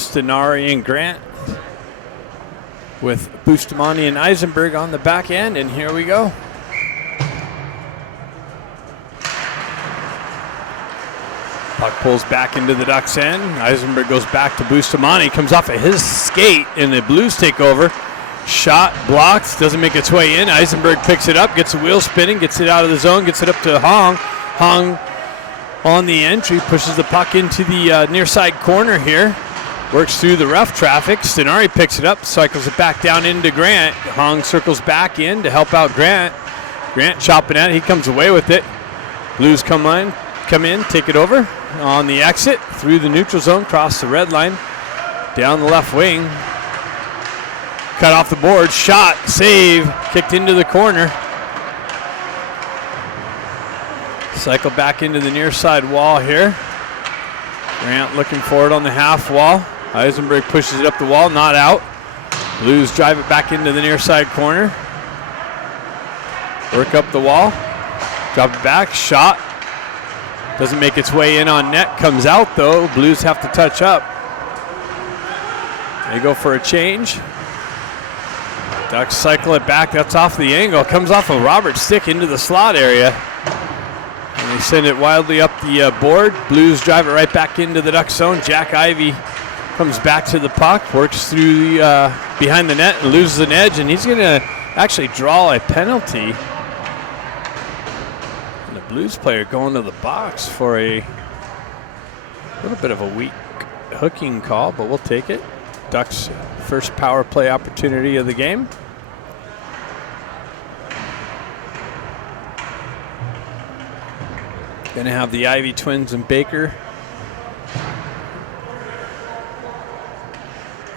Stenari and Grant with Bustamante and Eisenberg on the back end, and here we go. Puck pulls back into the Ducks' end. Eisenberg goes back to Bustamante, comes off of his skate, and the Blues take over. Shot blocked, doesn't make its way in. Eisenberg picks it up, gets the wheel spinning, gets it out of the zone, gets it up to Hong. Hong on the entry, pushes the puck into the near side corner here. Works through the rough traffic. Stenari picks it up, cycles it back down into Grant. Hong circles back in to help out Grant. Grant chopping at it, he comes away with it. Blues come in, take it over on the exit, through the neutral zone, cross the red line, down the left wing. Cut off the board, shot, save, kicked into the corner. Cycle back into the near side wall here. Grant looking for it on the half wall. Eisenberg pushes it up the wall, not out. Blues drive it back into the near side corner. Work up the wall, drop it back, shot. Doesn't make its way in on net, comes out though. Blues have to touch up. They go for a change. Ducks cycle it back, that's off the angle. Comes off of Robert's stick into the slot area. And they send it wildly up the board. Blues drive it right back into the Ducks zone. Jack Ivey comes back to the puck, works through the, behind the net and loses an edge, and he's gonna actually draw a penalty. Blues player going to the box for a little bit of a weak hooking call, but we'll take it. Ducks' first power play opportunity of the game. Going to have the Ivy twins and Baker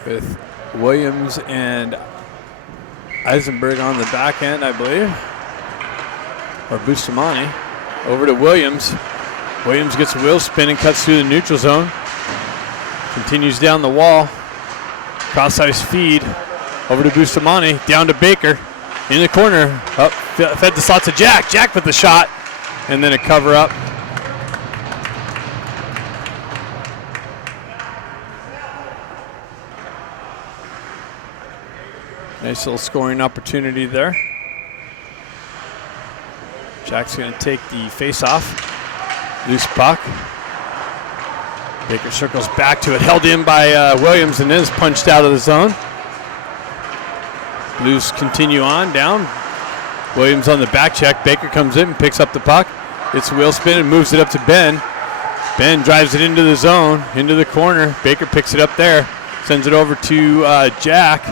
with Williams and Eisenberg on the back end, I believe, or Bustamante. Over to Williams. Williams gets a wheel spin and cuts through the neutral zone. Continues down the wall. Cross-ice feed. Over to Bustamante. Down to Baker. In the corner. Up, fed the slot to Jack. Jack with the shot. And then a cover up. Nice little scoring opportunity there. Jack's going to take the face-off. Loose puck. Baker circles back to it. Held in by Williams and is punched out of the zone. Blues continue on down. Williams on the back check. Baker comes in and picks up the puck. It's a wheel spin and moves it up to Ben. Ben drives it into the zone, into the corner. Baker picks it up there. Sends it over to Jack,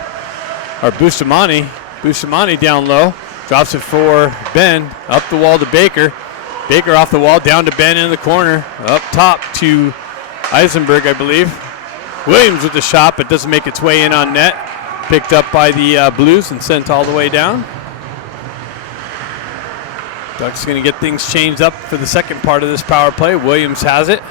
or Bustamante. Bustamante down low. Drops it for Ben, up the wall to Baker. Baker off the wall, down to Ben in the corner. Up top to Eisenberg, I believe. Williams with the shot, but doesn't make its way in on net. Picked up by the Blues and sent all the way down. Ducks going to get things changed up for the second part of this power play. Williams has it.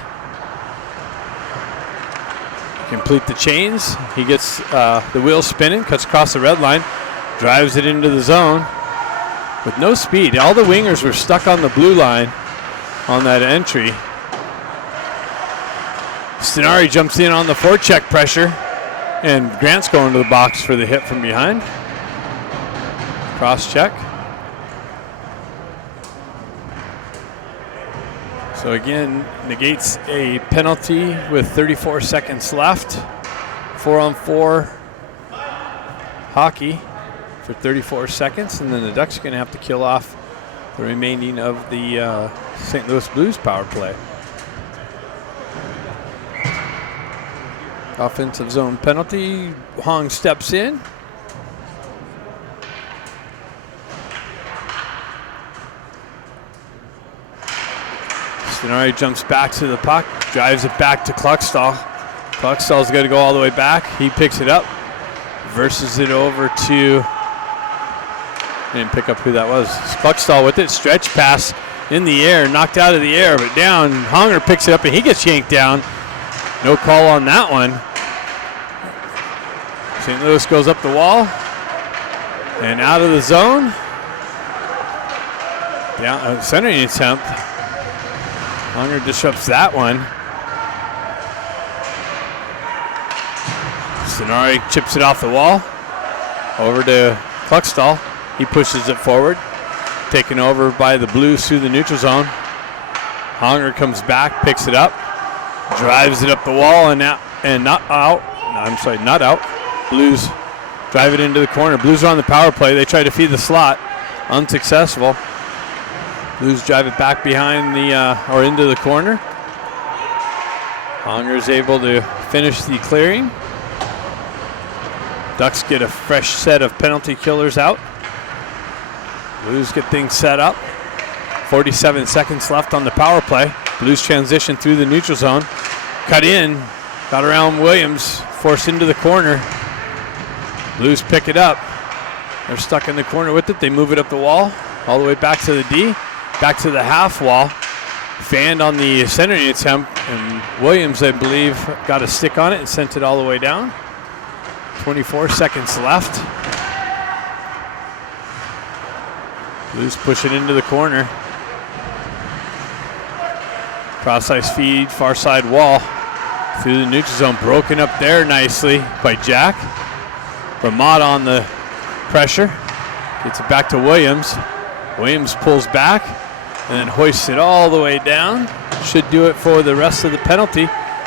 Complete the chains. He gets the wheel spinning, cuts across the red line, drives it into the zone. With no speed. All the wingers were stuck on the blue line on that entry. Stenari jumps in on the forecheck pressure, and Grant's going to the box for the hit from behind. Cross check. So again, negates a penalty with 34 seconds left. 4-on-4 hockey for 34 seconds, and then the Ducks are going to have to kill off the remaining of the St. Louis Blues power play. Offensive zone penalty. Hong steps in. Stenari jumps back to the puck, drives it back to Kluckstall. Kluckstall's got to go all the way back. He picks it up, verses it over to, I didn't pick up who that was. Kluckstall with it, stretch pass in the air, knocked out of the air, but down. Honger picks it up and he gets yanked down. No call on that one. St. Louis goes up the wall and out of the zone. Down, centering attempt. Honger disrupts that one. Stenari chips it off the wall. Over to Kluckstall. He pushes it forward. Taken over by the Blues through the neutral zone. Honger comes back, picks it up. Drives it up the wall and not out. Not out. Blues drive it into the corner. Blues are on the power play. They try to feed the slot. Unsuccessful. Blues drive it back behind or into the corner. Honger is able to finish the clearing. Ducks get a fresh set of penalty killers out. Blues get things set up. 47 seconds left on the power play. Blues transition through the neutral zone. Cut in. Got around Williams. Forced into the corner. Blues pick it up. They're stuck in the corner with it. They move it up the wall. All the way back to the D. Back to the half wall. Fanned on the centering attempt. And Williams, I believe, got a stick on it and sent it all the way down. 24 seconds left. Blues push it into the corner. Cross ice feed, far side wall. Through the neutral zone, broken up there nicely by Jack. Ramad on the pressure. Gets it back to Williams. Williams pulls back and then hoists it all the way down. Should do it for the rest of the penalty.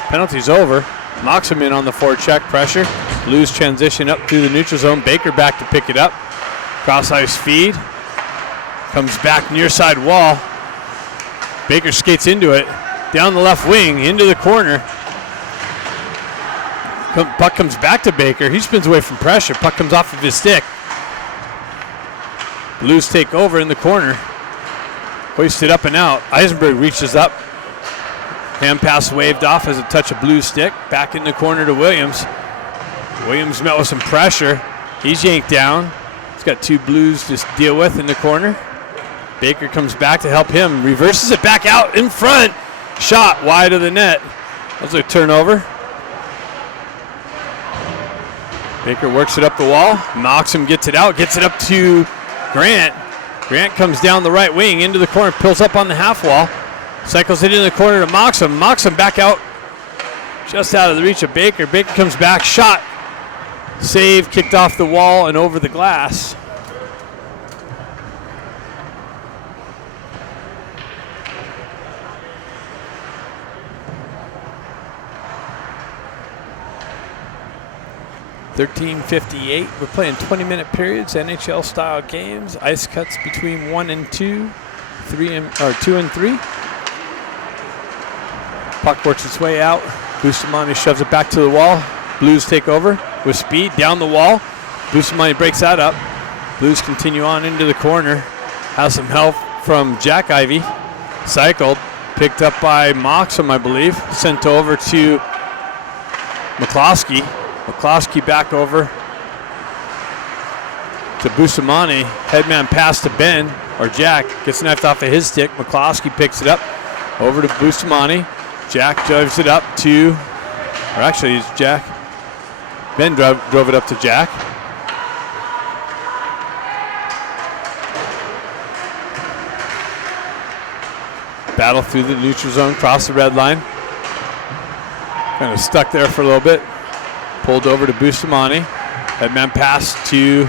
Penalty's over. Moxham in on the forecheck pressure. Blues transition up through the neutral zone. Baker back to pick it up. Cross ice feed. Comes back near side wall. Baker skates into it. Down the left wing, into the corner. Puck comes back to Baker. He spins away from pressure. Puck comes off of his stick. Blues take over in the corner. Hoisted up and out. Eisenberg reaches up. Hand pass waved off as a touch of Blues stick. Back in the corner to Williams. Williams met with some pressure. He's yanked down. He's got two Blues to deal with in the corner. Baker comes back to help him. Reverses it back out in front. Shot wide of the net. That was a turnover. Baker works it up the wall. Moxham gets it out. Gets it up to Grant. Grant comes down the right wing into the corner. Pulls up on the half wall. Cycles it into the corner to Moxham. Moxham back out. Just out of the reach of Baker. Baker comes back. Shot. Save. Kicked off the wall and over the glass. $13:58. We're playing 20-minute periods, NHL-style games. Ice cuts between 1 and 2, 2 and 3. Puck works its way out. Bustamante shoves it back to the wall. Blues take over with speed down the wall. Bustamante breaks that up. Blues continue on into the corner. Has some help from Jack Ivey. Cycled, picked up by Moxham, I believe. Sent over to McCloskey. McCloskey back over to Bustamante. Headman pass to Ben, or Jack. Gets knifed off of his stick. McCloskey picks it up over to Bustamante. Jack drives it up to, or actually it's Jack. Ben drove it up to Jack. Battle through the neutral zone, cross the red line. Kind of stuck there for a little bit. Pulled over to Bustamante. Headman pass to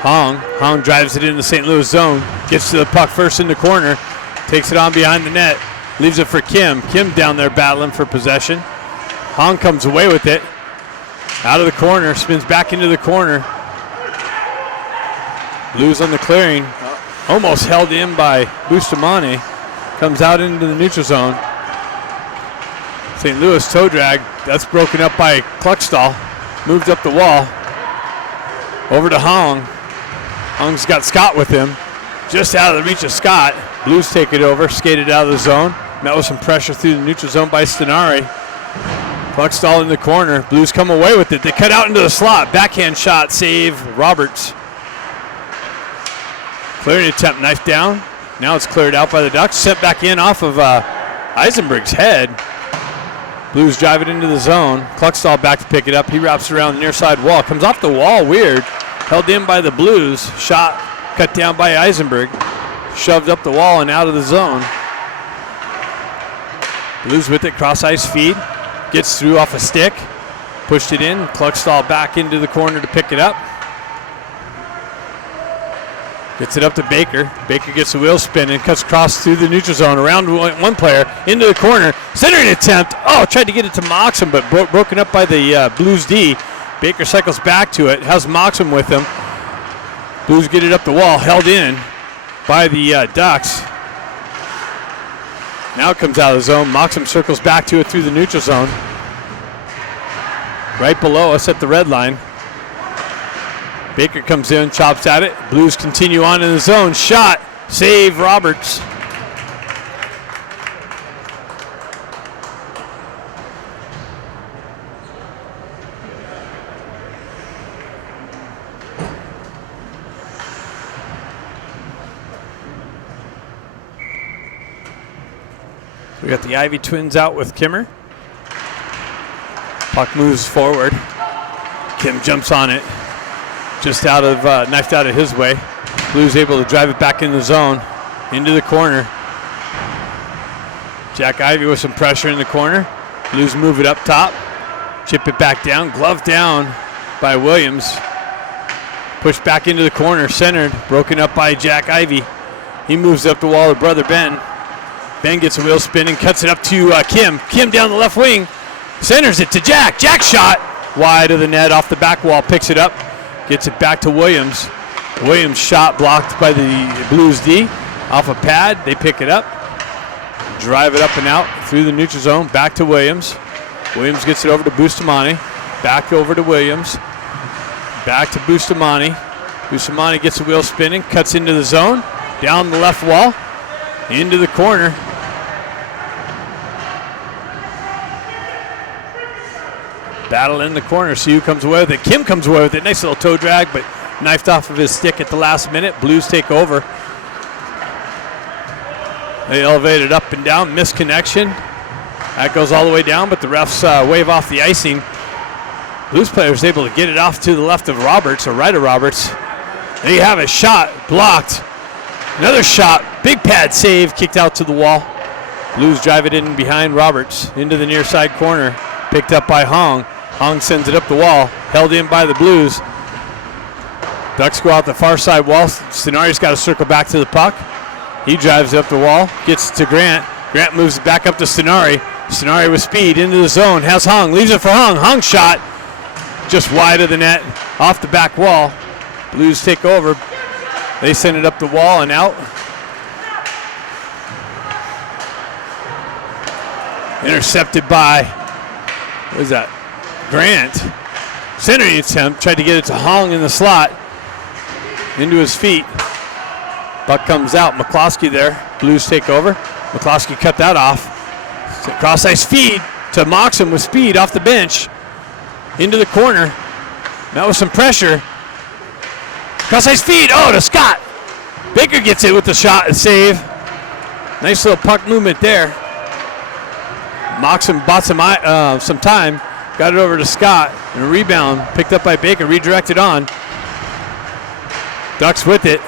Hong. Hong drives it into the St. Louis zone. Gets to the puck first in the corner. Takes it on behind the net. Leaves it for Kim. Kim down there battling for possession. Hong comes away with it. Out of the corner. Spins back into the corner. Blues on the clearing. Almost held in by Bustamante. Comes out into the neutral zone. St. Louis toe drag. That's broken up by Kluckstall. Moved up the wall. Over to Hong. Hong's got Scott with him. Just out of the reach of Scott. Blues take it over. Skated out of the zone. Met with some pressure through the neutral zone by Stenari. Kluckstall in the corner. Blues come away with it. They cut out into the slot. Backhand shot. Save Roberts. Clearing attempt. Knife down. Now it's cleared out by the Ducks. Sent back in off of Eisenberg's head. Blues drive it into the zone. Kluckstall back to pick it up. He wraps around the near side wall. Comes off the wall, weird. Held in by the Blues. Shot cut down by Eisenberg. Shoved up the wall and out of the zone. Blues with it, cross ice feed. Gets through off a stick. Pushed it in. Klugstall back into the corner to pick it up. Gets it up to Baker. Baker gets the wheel spin and cuts across through the neutral zone. Around one player. Into the corner. Centering attempt. Oh, tried to get it to Moxham, but broken up by the Blues D. Baker cycles back to it. Has Moxham with him. Blues get it up the wall. Held in by the Ducks. Now it comes out of the zone. Moxham circles back to it through the neutral zone. Right below us at the red line. Baker comes in, chops at it. Blues continue on in the zone. Shot. Save Roberts. We got the Ivy twins out with Kimmer. Puck moves forward. Kim jumps on it. Just out of, knifed out of his way. Blues able to drive it back in the zone. Into the corner. Jack Ivy with some pressure in the corner. Blues move it up top. Chip it back down. Glove down by Williams. Pushed back into the corner. Centered. Broken up by Jack Ivy. He moves up the wall to brother Ben. Ben gets a wheel spin and cuts it up to Kim. Kim down the left wing. Centers it to Jack. Jack shot. Wide of the net off the back wall. Picks it up. Gets it back to Williams. Williams shot blocked by the Blues D. Off a pad. They pick it up. Drive it up and out through the neutral zone. Back to Williams. Williams gets it over to Bustamante. Back over to Williams. Back to Bustamante. Bustamante gets the wheel spinning. Cuts into the zone. Down the left wall. Into the corner. Battle in the corner. See who comes away with it. Kim comes away with it. Nice little toe drag, but knifed off of his stick at the last minute. Blues take over. They elevate it up and down. Misconnection. That goes all the way down, but the refs wave off the icing. Blues players able to get it off to the left of Roberts, or right of Roberts. There you have it. Shot. Blocked. Another shot. Big pad save. Kicked out to the wall. Blues drive it in behind Roberts. Into the near side corner. Picked up by Hong. Hong sends it up the wall. Held in by the Blues. Ducks go out the far side wall. Stenari's got to circle back to the puck. He drives up the wall. Gets to Grant. Grant moves it back up to Stenari. Stenari with speed into the zone. Has Hong. Leaves it for Hong. Hong shot. Just wide of the net. Off the back wall. Blues take over. They send it up the wall and out. Intercepted by, what is that? Grant. Centering attempt. Tried to get it to Hong in the slot. Into his feet. Puck comes out. McCloskey there. Blues take over. McCloskey cut that off. Cross ice feed to Moxham with speed off the bench. Into the corner. That was some pressure. Cross ice feed. Oh, to Scott. Baker gets it with the shot and save. Nice little puck movement there. Moxham bought some time. Got it over to Scott. And a rebound picked up by Baker. Redirected on. Ducks with it.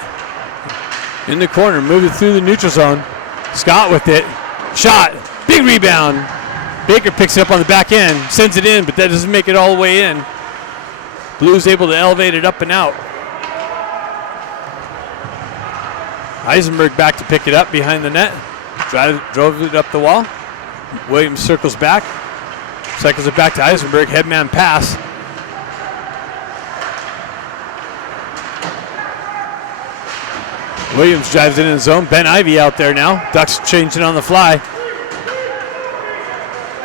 In the corner. Moved it through the neutral zone. Scott with it. Shot. Big rebound. Baker picks it up on the back end. Sends it in, but that doesn't make it all the way in. Blues able to elevate it up and out. Eisenberg back to pick it up behind the net. Drove it up the wall. Williams circles back. Cycles it back to Eisenberg. Headman pass. Williams drives it in the zone. Ben Ivy out there now. Ducks changing on the fly.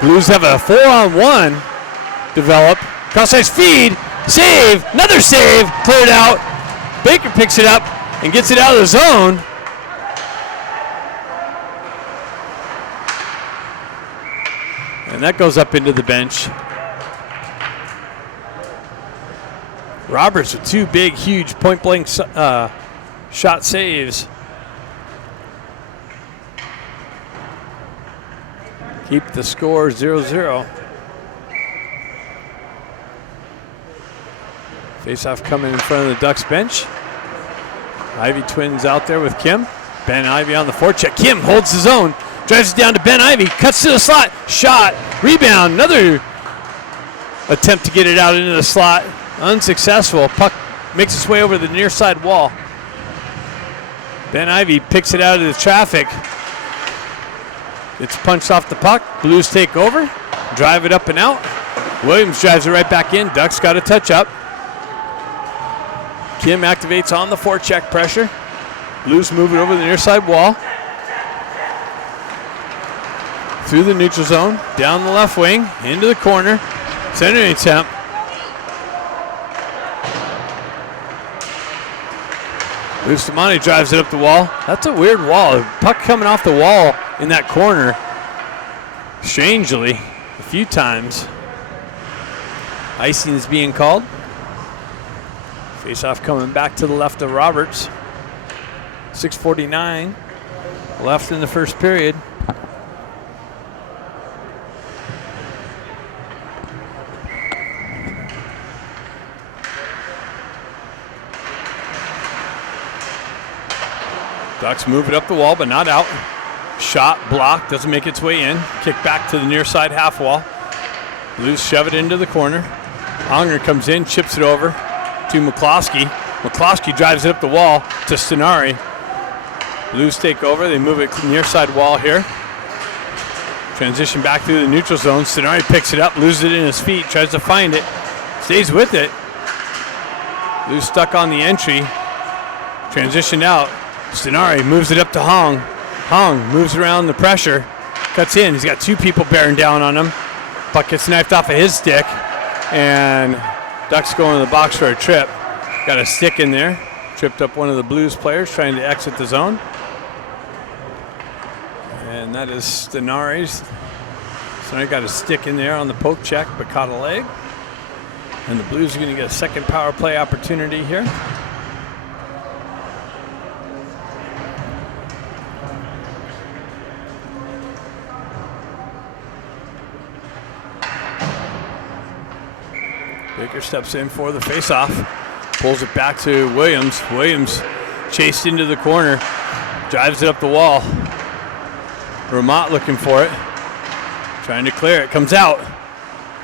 Blues have a 4-on-1 develop. Cross-ice feed. Save. Another save. Cleared out. Baker picks it up and gets it out of the zone. And that goes up into the bench. Roberts with two big, huge point-blank shot saves. Keep the score 0-0. Face-off coming in front of the Ducks bench. Ivy twins out there with Kim. Ben Ivy on the forecheck. Kim holds his own. Drives it down to Ben Ivy. Cuts to the slot. Shot. Rebound. Another attempt to get it out into the slot. Unsuccessful. Puck makes its way over the near side wall. Ben Ivy picks it out of the traffic. It's punched off the puck. Blues take over. Drive it up and out. Williams drives it right back in. Ducks got a touch up. Kim activates on the forecheck pressure. Blues move it over the near side wall. Through the neutral zone, down the left wing, into the corner. Centering attempt. Bustamante drives it up the wall. That's a weird wall. Puck coming off the wall in that corner. Strangely, a few times. Icing is being called. Face-off coming back to the left of Roberts. 6:49 left in the first period. Ducks move it up the wall, but not out. Shot blocked, doesn't make its way in. Kick back to the near side half wall. Blues shove it into the corner. Honger comes in, chips it over to McCloskey. McCloskey drives it up the wall to Stenari. Blues take over, they move it near side wall here. Transition back through the neutral zone. Stenari picks it up, loses it in his feet, tries to find it, stays with it. Blues stuck on the entry. Transition out. Stenari moves it up to Hong. Hong moves around the pressure, cuts in. He's got two people bearing down on him. Puck gets knifed off of his stick, and Ducks go into the box for a trip. Got a stick in there. Tripped up one of the Blues players trying to exit the zone. And that is Stenari's. Stenari got a stick in there on the poke check, but caught a leg. And the Blues are going to get a second power play opportunity here. Baker steps in for the face-off. Pulls it back to Williams. Williams chased into the corner. Drives it up the wall. Ramat looking for it. Trying to clear it. Comes out.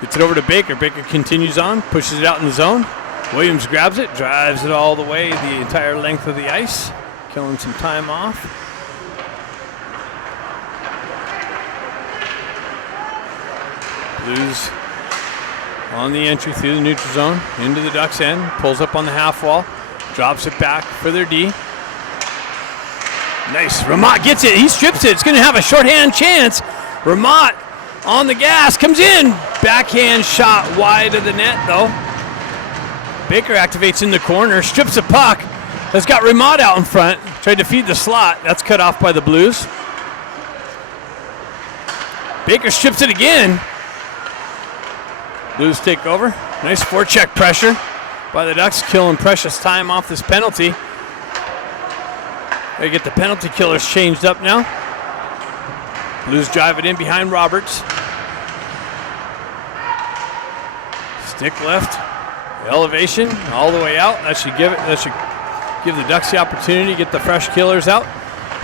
Gets it over to Baker. Baker continues on. Pushes it out in the zone. Williams grabs it. Drives it all the way the entire length of the ice. Killing some time off. Blues on the entry through the neutral zone, into the Ducks end, pulls up on the half wall, drops it back for their D. Nice, Ramat gets it, he strips it, it's gonna have a shorthand chance. Ramat on the gas, comes in, backhand shot wide of the net though. Baker activates in the corner, strips the puck, has got Ramat out in front, tried to feed the slot, that's cut off by the Blues. Baker strips it again. Blues take over. Nice forecheck pressure by the Ducks, killing precious time off this penalty. They get the penalty killers changed up now. Blues drive it in behind Roberts. Stick left, elevation all the way out. That should give the Ducks the opportunity to get the fresh killers out.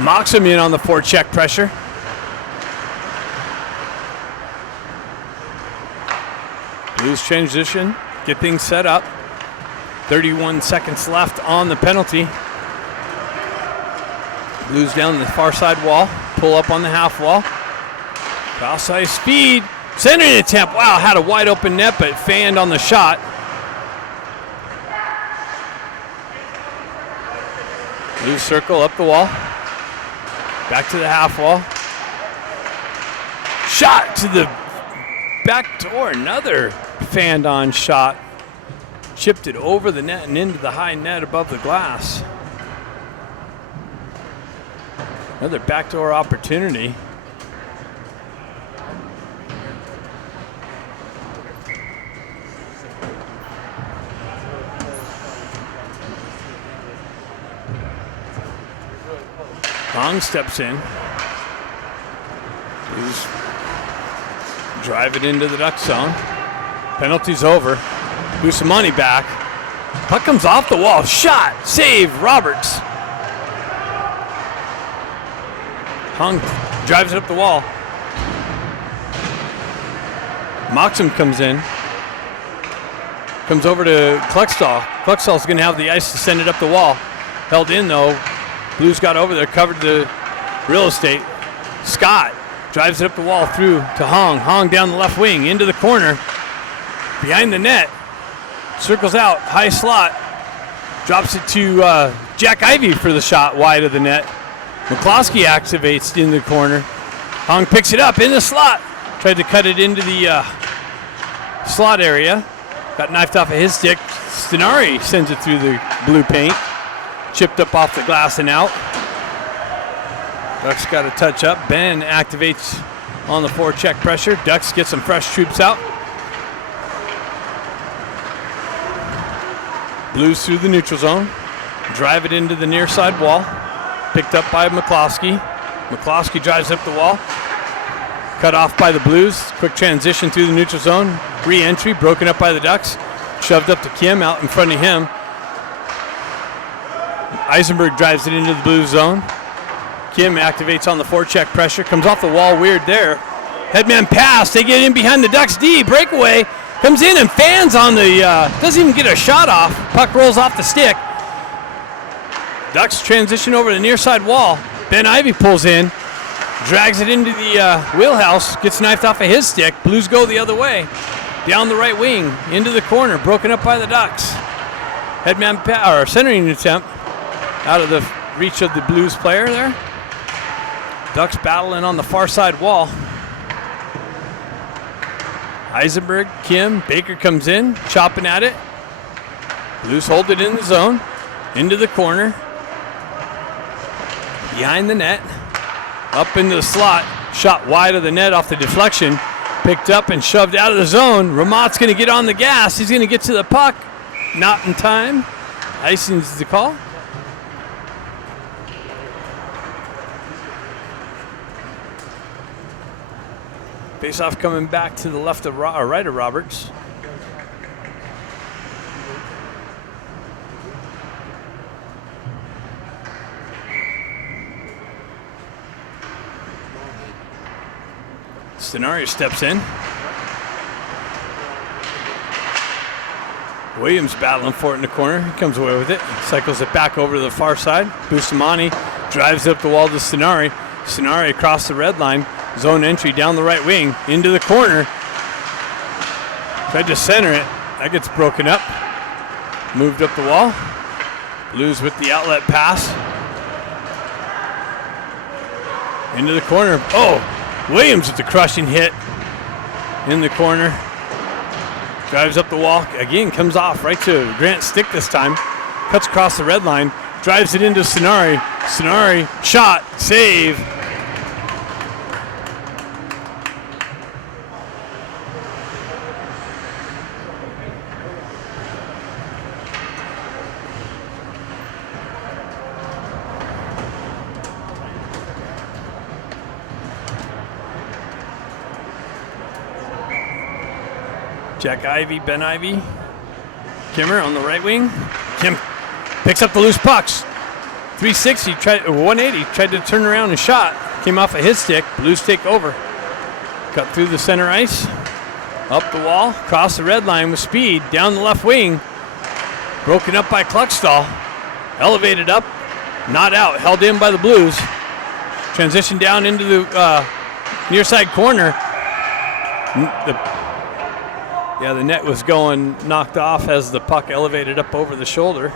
Mocks him in on the forecheck pressure. Blues transition, get things set up. 31 seconds left on the penalty. Blues down the far side wall, pull up on the half wall. Cross ice speed, centering attempt. Wow, had a wide open net, but fanned on the shot. Blues circle up the wall. Back to the half wall. Shot to the back door, another fanned on shot. Chipped it over the net and into the high net above the glass. Another backdoor opportunity. Long steps in. Blues drive it into the Duck zone. Penalty's over. Bustamante back. Puck comes off the wall. Shot. Save. Roberts. Hung drives it up the wall. Moxham comes in. Comes over to Kluckstall. Kluckstall's going to have the ice to send it up the wall. Held in, though. Blues got over there, covered the real estate. Scott drives it up the wall through to Hong. Hong down the left wing, into the corner. Behind the net. Circles out, high slot. Drops it to Jack Ivey for the shot wide of the net. McCloskey activates in the corner. Hong picks it up in the slot. Tried to cut it into the slot area. Got knifed off of his stick. Stenari sends it through the blue paint. Chipped up off the glass and out. Ducks got a touch up. Ben activates on the forecheck pressure. Ducks get some fresh troops out. Blues through the neutral zone. Drive it into the near side wall. Picked up by McCloskey. McCloskey drives up the wall. Cut off by the Blues. Quick transition through the neutral zone. Re-entry broken up by the Ducks. Shoved up to Kim out in front of him. Eisenberg drives it into the blue zone. Kim activates on the forecheck pressure. Comes off the wall weird there. Headman pass. They get in behind the Ducks D. Breakaway. Comes in and fans on the, doesn't even get a shot off. Puck rolls off the stick. Ducks transition over the near side wall. Ben Ivey pulls in. Drags it into the wheelhouse. Gets knifed off of his stick. Blues go the other way. Down the right wing. Into the corner. Broken up by the Ducks. Headman or centering attempt. Out of the reach of the Blues player there. Ducks battling on the far side wall. Eisenberg, Kim, Baker comes in, chopping at it. Blues hold it in the zone. Into the corner. Behind the net. Up into the slot. Shot wide of the net off the deflection. Picked up and shoved out of the zone. Ramott's going to get on the gas. He's going to get to the puck. Not in time. Icing's the call. Face-off coming back to the left of or right of Roberts. Stenari steps in. Williams battling for it in the corner. He comes away with it. Cycles it back over to the far side. Bustamante drives up the wall to Stenari. Stenari across the red line. Zone entry down the right wing. Into the corner. Tried to center it. That gets broken up. Moved up the wall. Blues with the outlet pass. Into the corner. Oh! Williams with the crushing hit. In the corner. Drives up the wall. Again, comes off right to Grant's stick this time. Cuts across the red line. Drives it into Stenari. Stenari, shot, save. Jack Ivey, Ben Ivey. Kimmer on the right wing. Kim picks up the loose pucks. 360, 180, tried to turn around and shot. Came off of his stick. Blues take over. Cut through the center ice. Up the wall. Across the red line with speed. Down the left wing. Broken up by Kluckstall. Elevated up. Not out. Held in by the Blues. Transition down into the near side corner. The net was going knocked off as the puck elevated up over the shoulder.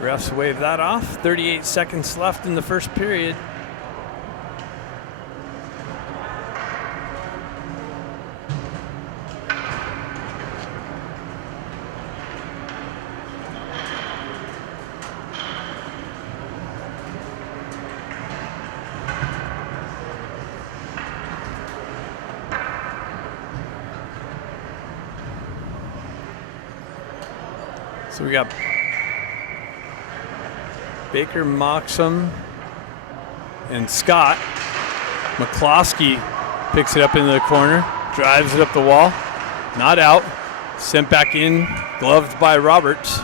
Refs wave that off. 38 seconds left in the first period. So we got Baker, Moxham, and Scott. McCloskey picks it up into the corner, drives it up the wall, not out, sent back in, gloved by Roberts.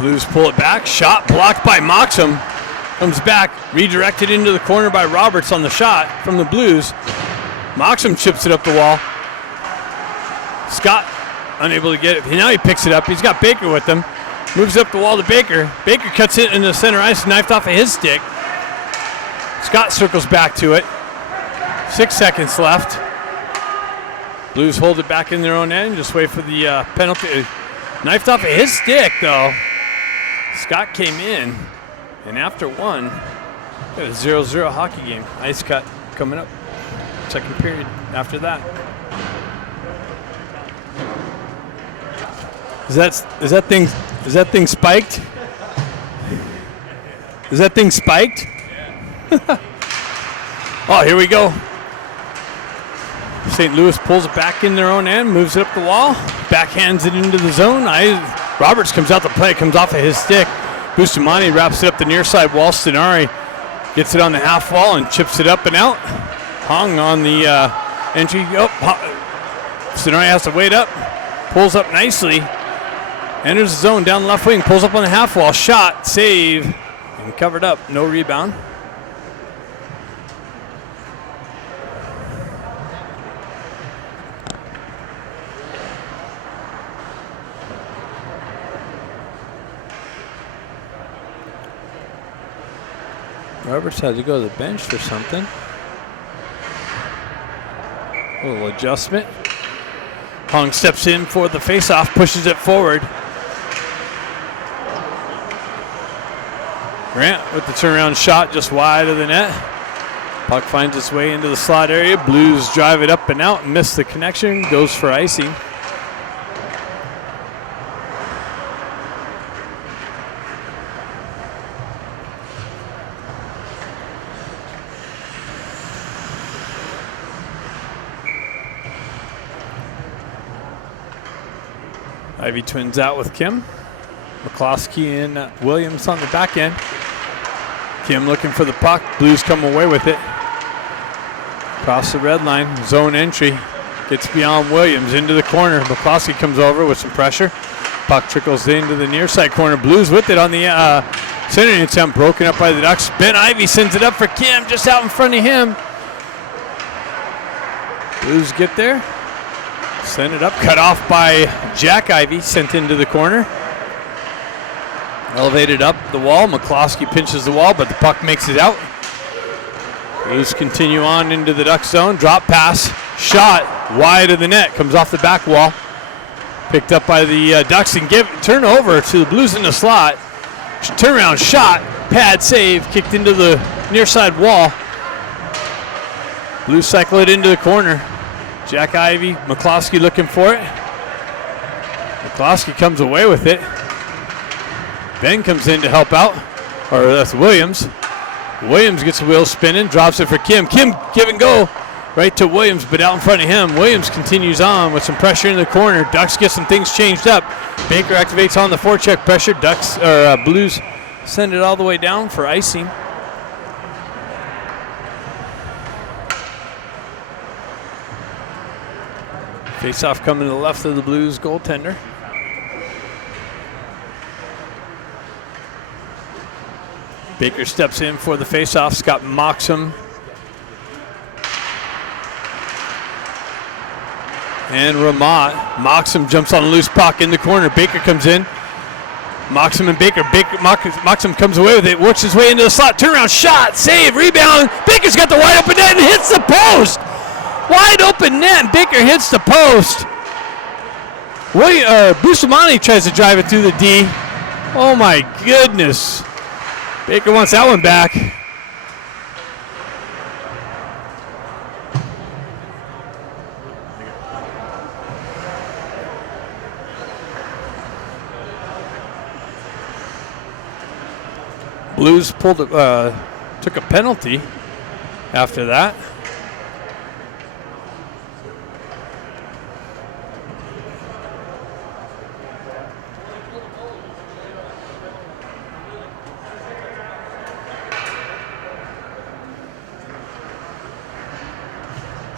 Blues pull it back. Shot blocked by Moxham. Comes back, redirected into the corner by Roberts on the shot from the Blues. Moxham chips it up the wall. Scott unable to get it. Now he picks it up. He's got Baker with him. Moves up the wall to Baker. Baker cuts it in the center ice, knifed off of his stick. Scott circles back to it. 6 seconds left. Blues hold it back in their own end. Just wait for the penalty. Knifed off of his stick, though. Scott came in, and after one, got a 0-0 hockey game. Ice cut coming up. Second period after that. Is that thing spiked? Is that thing spiked? Oh, here we go. St. Louis pulls it back in their own end, moves it up the wall, backhands it into the zone. Roberts comes out to play, comes off of his stick. Bustamante wraps it up the near side wall. Stenari gets it on the half wall and chips it up and out. Hung on the entry. Stenari has to wait up, pulls up nicely, enters the zone down the left wing, pulls up on the half wall, shot, save, and covered up. No rebound. Roberts had to go to the bench for something. A little adjustment. Hong steps in for the faceoff, pushes it forward. Grant with the turnaround shot just wide of the net. Puck finds its way into the slot area. Blues drive it up and out, miss the connection, goes for icing. Ivy twins out with Kim. McCloskey and Williams on the back end. Kim looking for the puck. Blues come away with it. Across the red line, zone entry. Gets beyond Williams into the corner. McCloskey comes over with some pressure. Puck trickles into the near side corner. Blues with it on the centering attempt. Broken up by the Ducks. Ben Ivy sends it up for Kim just out in front of him. Blues get there. Send it up, cut off by Jack Ivy, sent into the corner. Elevated up the wall. McCloskey pinches the wall, but the puck makes it out. Blues continue on into the Duck zone. Drop pass, shot wide of the net, comes off the back wall. Picked up by the Ducks and turn over to the Blues in the slot. Turnaround shot, pad save, kicked into the near side wall. Blues cycle it into the corner. Jack Ivy, McCloskey looking for it. McCloskey comes away with it. Ben comes in to help out, or that's Williams. Williams gets the wheel spinning, drops it for Kim. Kim give and go right to Williams, but out in front of him. Williams continues on with some pressure in the corner. Ducks get some things changed up. Baker activates on the forecheck pressure. Blues send it all the way down for icing. Face-off coming to the left of the Blues goaltender. Baker steps in for the face-off. Scott Moxham. And Ramat. Moxham jumps on a loose puck in the corner. Baker comes in. Moxham and Baker. Moxham comes away with it. Works his way into the slot. Turnaround shot. Save. Rebound. Baker's got the wide open net and hits the post. Wide open net. Baker hits the post. Bustamante tries to drive it through the D. Oh my goodness. Baker wants that one back. Blues took a penalty after that.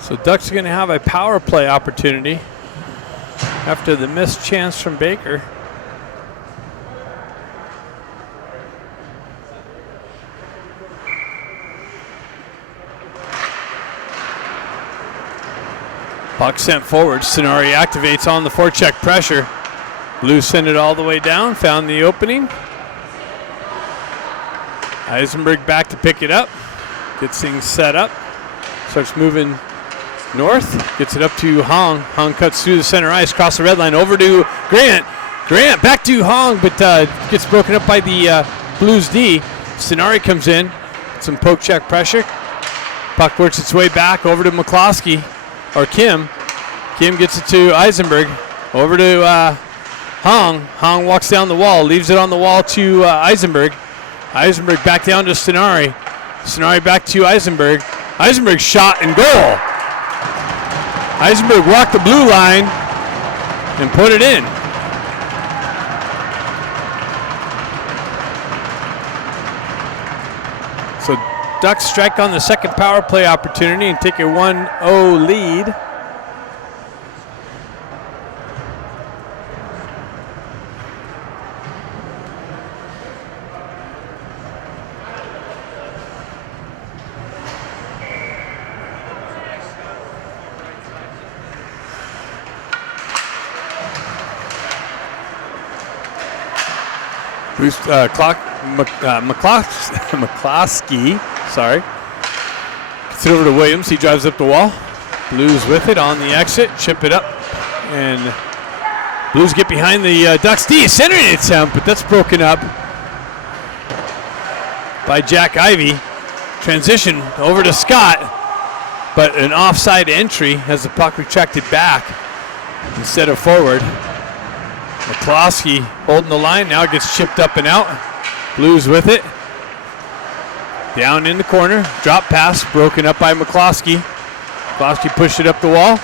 So Ducks are going to have a power play opportunity after the missed chance from Baker. Puck sent forward. Stenari activates on the forecheck pressure. Blues send it all the way down. Found the opening. Eisenberg back to pick it up. Gets things set up. Starts moving north. Gets it up to Hong. Hong cuts through the center ice. Across the red line. Over to Grant. Grant back to Hong, but gets broken up by the Blues D. Stenari comes in. Some poke check pressure. Puck works its way back over to McCloskey. Or Kim. Kim gets it to Eisenberg. Over to Hong. Hong walks down the wall. Leaves it on the wall to Eisenberg. Eisenberg back down to Stenari. Stenari back to Eisenberg. Eisenberg shot and goal. Eisenberg walked the blue line and put it in. So Ducks strike on the second power play opportunity and take a 1-0 lead. McCloskey, sorry. Gets it over to Williams. He drives up the wall. Blues with it on the exit. Chip it up. And Blues get behind the Ducks D. Centering attempt, but that's broken up by Jack Ivey. Transition over to Scott, but an offside entry as the puck retracted back instead of forward. McCloskey holding the line, now gets chipped up and out. Blues with it. Down in the corner, drop pass, broken up by McCloskey. McCloskey pushed it up the wall.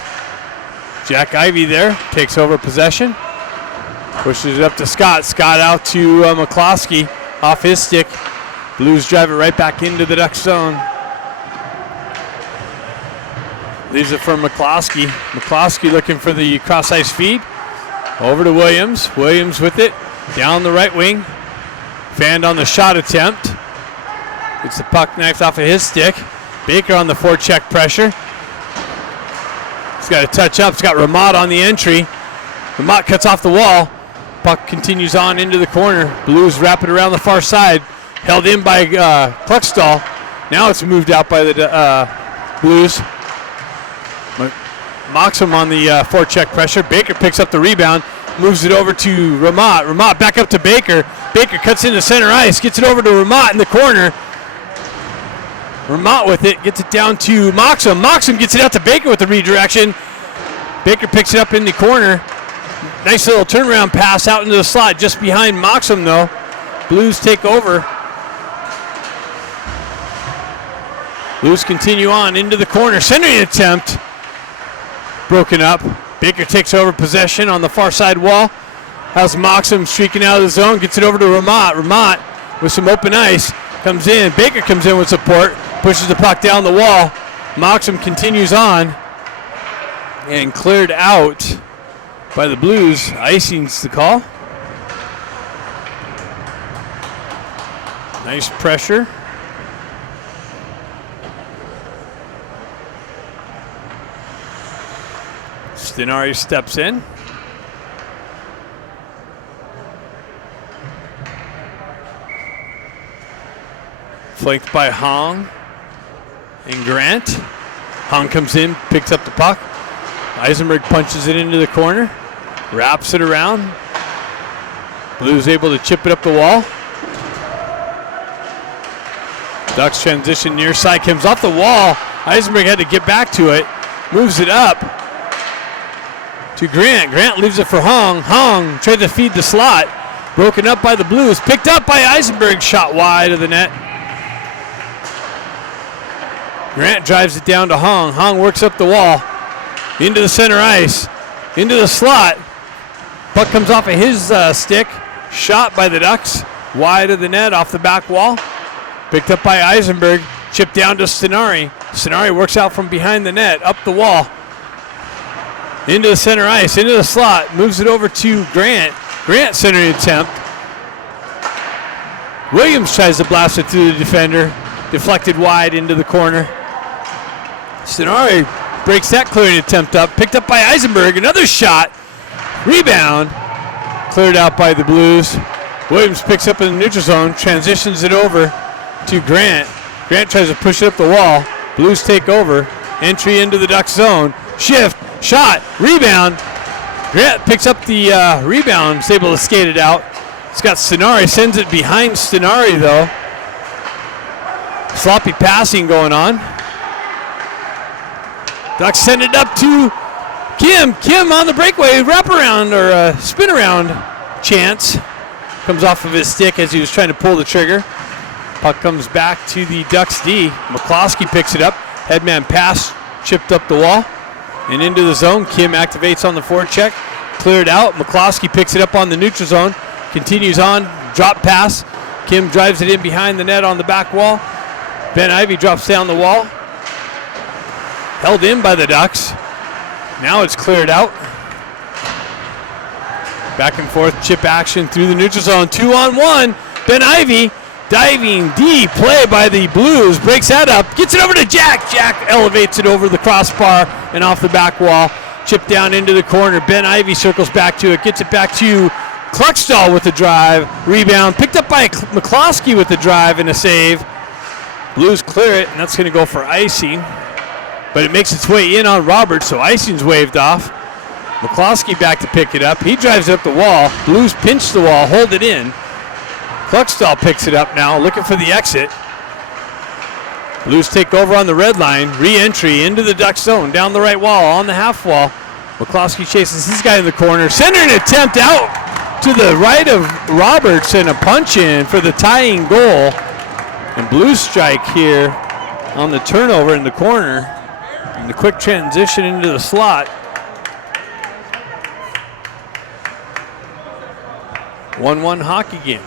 Jack Ivey there, takes over possession. Pushes it up to Scott. Scott out to McCloskey, off his stick. Blues drive it right back into the Duck zone. Leaves it for McCloskey. McCloskey looking for the cross-ice feed. Over to Williams. Williams with it. Down the right wing. Fanned on the shot attempt. Gets the puck knifed off of his stick. Baker on the forecheck pressure. He's got to touch up. He's got Ramat on the entry. Ramat cuts off the wall. Puck continues on into the corner. Blues wrap it around the far side. Held in by Kluckstall. Now it's moved out by the Blues. Moxham on the forecheck pressure. Baker picks up the rebound, moves it over to Ramat. Ramat back up to Baker. Baker cuts into center ice, gets it over to Ramat in the corner. Ramat with it, gets it down to Moxham. Moxham gets it out to Baker with the redirection. Baker picks it up in the corner. Nice little turnaround pass out into the slot just behind Moxham though. Blues take over. Blues continue on into the corner. Centering attempt. Broken up. Baker takes over possession on the far side wall. Has Moxham streaking out of the zone. Gets it over to Ramat. Ramat with some open ice. Comes in. Baker comes in with support. Pushes the puck down the wall. Moxham continues on. And cleared out by the Blues. Icing's the call. Nice pressure. Stenari steps in. Flanked by Hong and Grant. Hong comes in, picks up the puck. Eisenberg punches it into the corner. Wraps it around. Blues able to chip it up the wall. Ducks transition near side. Comes off the wall. Eisenberg had to get back to it. Moves it up to Grant. Grant leaves it for Hong. Hong tried to feed the slot. Broken up by the Blues. Picked up by Eisenberg. Shot wide of the net. Grant drives it down to Hong. Hong works up the wall. Into the center ice. Into the slot. Puck comes off of his stick. Shot by the Ducks. Wide of the net off the back wall. Picked up by Eisenberg. Chipped down to Stenari. Stenari works out from behind the net. Up the wall. Into the center ice, into the slot, moves it over to Grant. Grant centering attempt. Williams tries to blast it through the defender. Deflected wide into the corner. Stenari breaks that clearing attempt up. Picked up by Eisenberg. Another shot. Rebound. Cleared out by the Blues. Williams picks up in the neutral zone. Transitions it over to Grant. Grant tries to push it up the wall. Blues take over. Entry into the Duck zone. Shift. Shot. Rebound. Grant picks up the rebound. Is able to skate it out. It's got Stenari. Sends it behind Stenari, though. Sloppy passing going on. Ducks send it up to Kim. Kim on the breakaway. Wraparound or spin around chance. Comes off of his stick as he was trying to pull the trigger. Puck comes back to the Ducks D. McCloskey picks it up. Headman pass. Chipped up the wall. And into the zone. Kim activates on the forecheck. Cleared out. McCloskey picks it up on the neutral zone. Continues on. Drop pass. Kim drives it in behind the net on the back wall. Ben Ivy drops down the wall. Held in by the Ducks. Now it's cleared out. Back and forth chip action through the neutral zone. 2-on-1. Ben Ivy diving D play by the Blues. Breaks that up. Gets it over to Jack. Jack elevates it over the crossbar and off the back wall. Chip down into the corner. Ben Ivy circles back to it. Gets it back to Cluckstall with the drive. Rebound. Picked up by McCloskey with the drive and a save. Blues clear it, and that's going to go for icing. But it makes its way in on Roberts, so icing's waved off. McCloskey back to pick it up. He drives it up the wall. Blues pinch the wall, hold it in. Cluckstall picks it up now, looking for the exit. Blues take over on the red line. Re-entry into the Duck zone, down the right wall, on the half wall. McCloskey chases his guy in the corner. Centering attempt out to the right of Roberts and a punch in for the tying goal. And Blues strike here on the turnover in the corner. And the quick transition into the slot. 1-1 hockey game.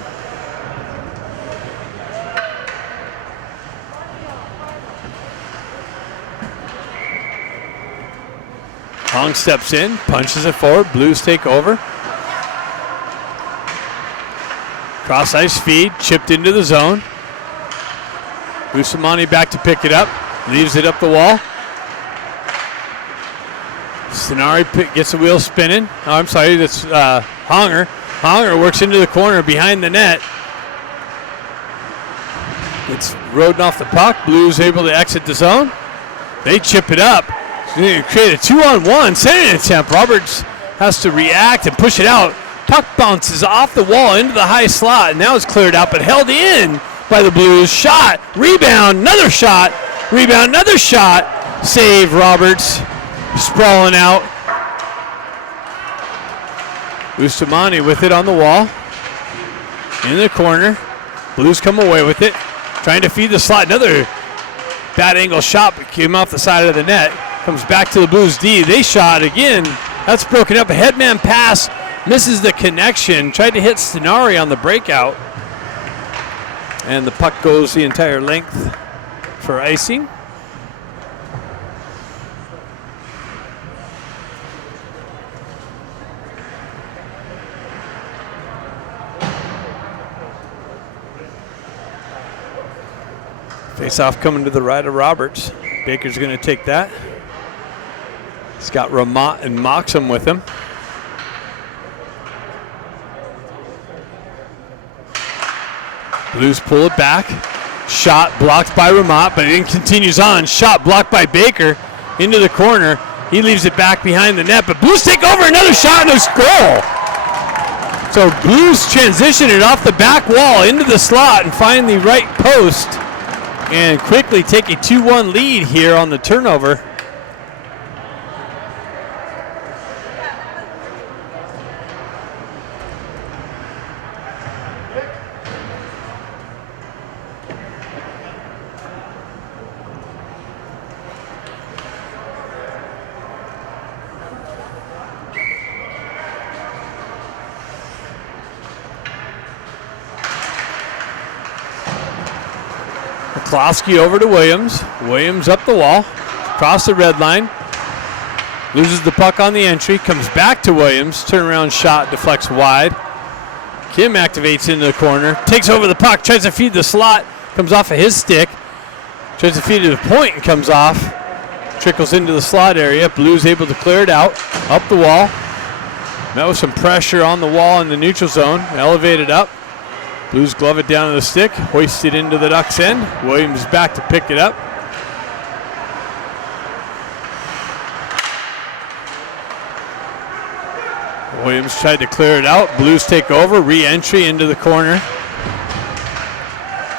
Hong steps in, punches it forward. Blues take over. Cross ice feed, chipped into the zone. Bustamante back to pick it up. Leaves it up the wall. Stenari gets the wheel spinning. Oh, I'm sorry, that's Honger. Honger works into the corner behind the net. It's roding off the puck. Blues able to exit the zone. They chip it up. Create a 2-on-1 centering attempt. Roberts has to react and push it out. Puck bounces off the wall into the high slot. And now it's cleared out, but held in by the Blues. Shot, rebound, another shot, rebound, another shot. Save Roberts, sprawling out. Bustamante with it on the wall. In the corner. Blues come away with it. Trying to feed the slot. Another bad angle shot, but came off the side of the net. Comes back to the Blues D. They shot again. That's broken up. A headman pass. Misses the connection. Tried to hit Stenari on the breakout. And the puck goes the entire length for icing. Face-off coming to the right of Roberts. Baker's going to take that. He's got Ramat and Moxham with him. Blues pull it back. Shot blocked by Ramat, but it continues on. Shot blocked by Baker into the corner. He leaves it back behind the net, but Blues take over. Another shot and a goal. So Blues transition it off the back wall into the slot and find the right post and quickly take a 2-1 lead here on the turnover. Klosky over to Williams. Williams up the wall, across the red line. Loses the puck on the entry, comes back to Williams. Turnaround shot deflects wide. Kim activates into the corner, takes over the puck, tries to feed the slot, comes off of his stick. Tries to feed to the point and comes off. trickles into the slot area. Blues able to clear it out, up the wall. Met with some pressure on the wall in the neutral zone, elevated up. Blues glove it down to the stick, hoist it into the Ducks end. Williams back to pick it up. Williams tried to clear it out. Blues take over, re-entry into the corner.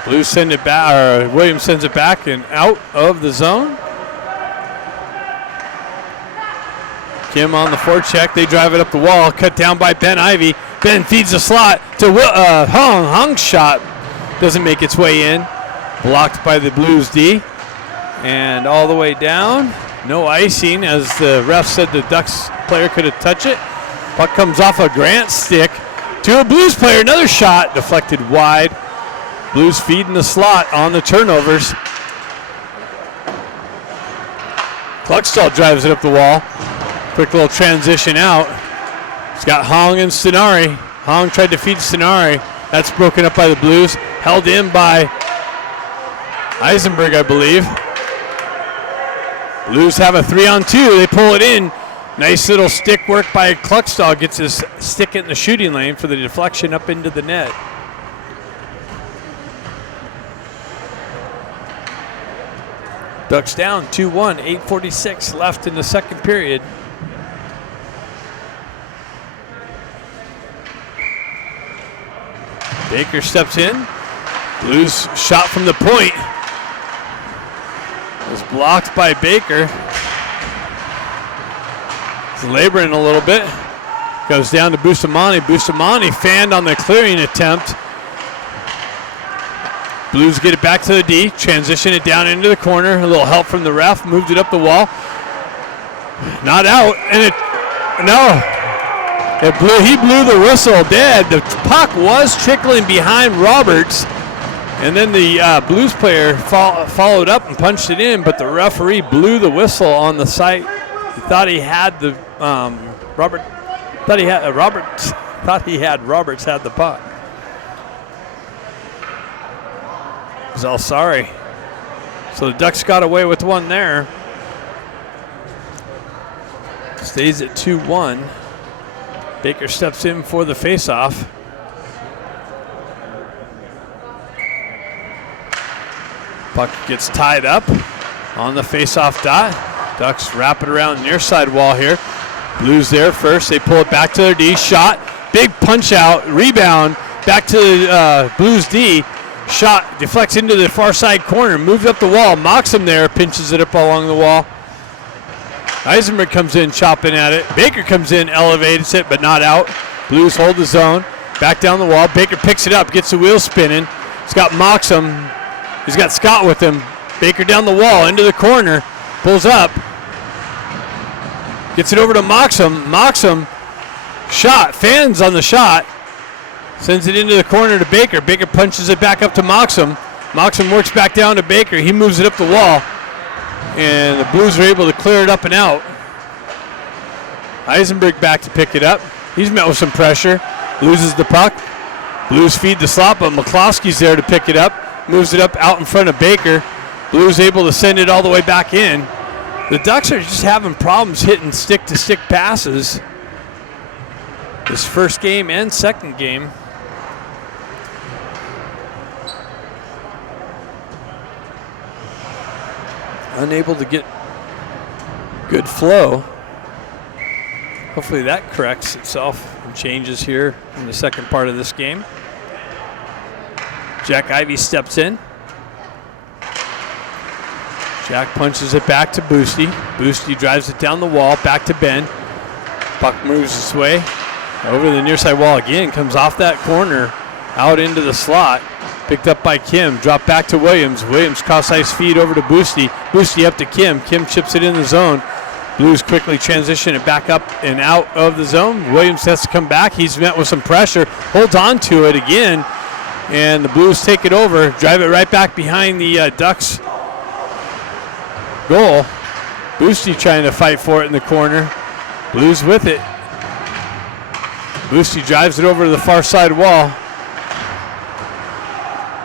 Blues send it back, or Williams sends it back and out of the zone. Kim on the forecheck. They drive it up the wall. Cut down by Ben Ivy. Ben feeds the slot to Hung. Hung's shot doesn't make its way in. Blocked by the Blues D. And all the way down. No icing, as the ref said the Ducks player could have touched it. Puck comes off a Grant stick to a Blues player. Another shot deflected wide. Blues feeding the slot on the turnovers. Kluckstall drives it up the wall. Quick little transition out. It's got Hong and Stenari. Hong tried to feed Stenari. That's broken up by the Blues. Held in by Eisenberg, I believe. Blues have a 3-on-2. They pull it in. Nice little stick work by Kluckstall. Gets his stick in the shooting lane for the deflection up into the net. Ducks down 2-1, 8:46 left in the second period. Baker steps in. Blues shot from the point. Was blocked by Baker. He's laboring a little bit. Goes down to Bustamante. Bustamante fanned on the clearing attempt. Blues get it back to the D. Transition it down into the corner. A little help from the ref. Moved it up the wall. Not out. And it, no. He blew the whistle dead. The puck was trickling behind Roberts, and then the Blues player followed up and punched it in, but the referee blew the whistle on the site. He thought he had the Roberts had the puck. He's all sorry. So the Ducks got away with one there. Stays at 2-1. Baker steps in for the faceoff. Puck gets tied up on the faceoff dot. Ducks wrap it around the near side wall here. Blues there first. They pull it back to their D. Shot. Big punch out. Rebound. Back to the Blues D. Shot. Deflects into the far side corner. Moved up the wall. Moxham there. Pinches it up along the wall. Eisenberg comes in chopping at it. Baker comes in, elevates it, but not out. Blues hold the zone. Back down the wall. Baker picks it up, gets the wheel spinning. He's got Moxham. He's got Scott with him. Baker down the wall, into the corner. Pulls up. Gets it over to Moxham. Moxham shot. Fans on the shot. Sends it into the corner to Baker. Baker punches it back up to Moxham. Moxham works back down to Baker. He moves it up the wall. And the Blues are able to clear it up and out. Eisenberg back to pick it up. He's met with some pressure. Loses the puck. Blues feed the slot, but McCloskey's there to pick it up. Moves it up out in front of Baker. Blues able to send it all the way back in. The Ducks are just having problems hitting stick-to-stick passes. This first game and second game. Unable to get good flow. Hopefully that corrects itself and changes here in the second part of this game. Jack Ivy steps in. Jack punches it back to Boosty. Boosty drives it down the wall, back to Ben. Puck moves its way over the near side wall again, comes off that corner, out into the slot. Picked up by Kim, dropped back to Williams. Williams cross-ice feed over to Boosty. Boosty up to Kim. Kim chips it in the zone. Blues quickly transition it back up and out of the zone. Williams has to come back. He's met with some pressure. Holds on to it again. And the Blues take it over. Drive it right back behind the Ducks goal. Boosty trying to fight for it in the corner. Blues with it. Boosty drives it over to the far side wall.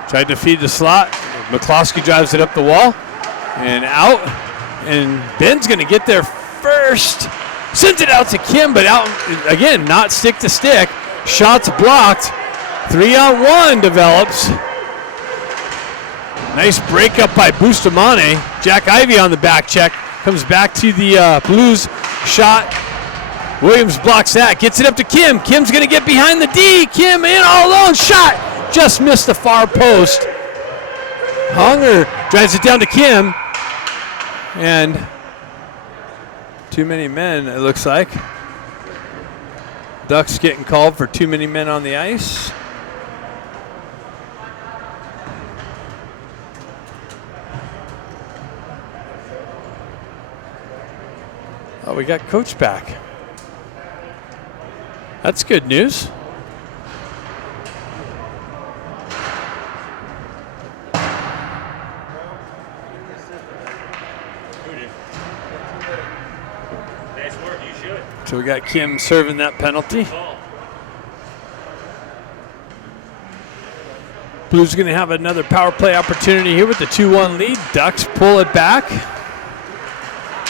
Tried to feed the slot. McCloskey drives it up the wall and out. And Ben's going to get there first. Sends it out to Kim, but out again, not stick to stick. Shots blocked. 3-on-1 develops. Nice break up by Bustamante. Jack Ivey on the back check. Comes back to the Blues shot. Williams blocks that. Gets it up to Kim. Kim's going to get behind the D. Kim in all alone. Shot. Just missed the far post. Hunger drives it down to Kim. And too many men, it looks like. Ducks getting called for too many men on the ice. Oh, we got Coach back. That's good news. So we got Kim serving that penalty. Blues going to have another power play opportunity here with the 2-1 lead. Ducks pull it back.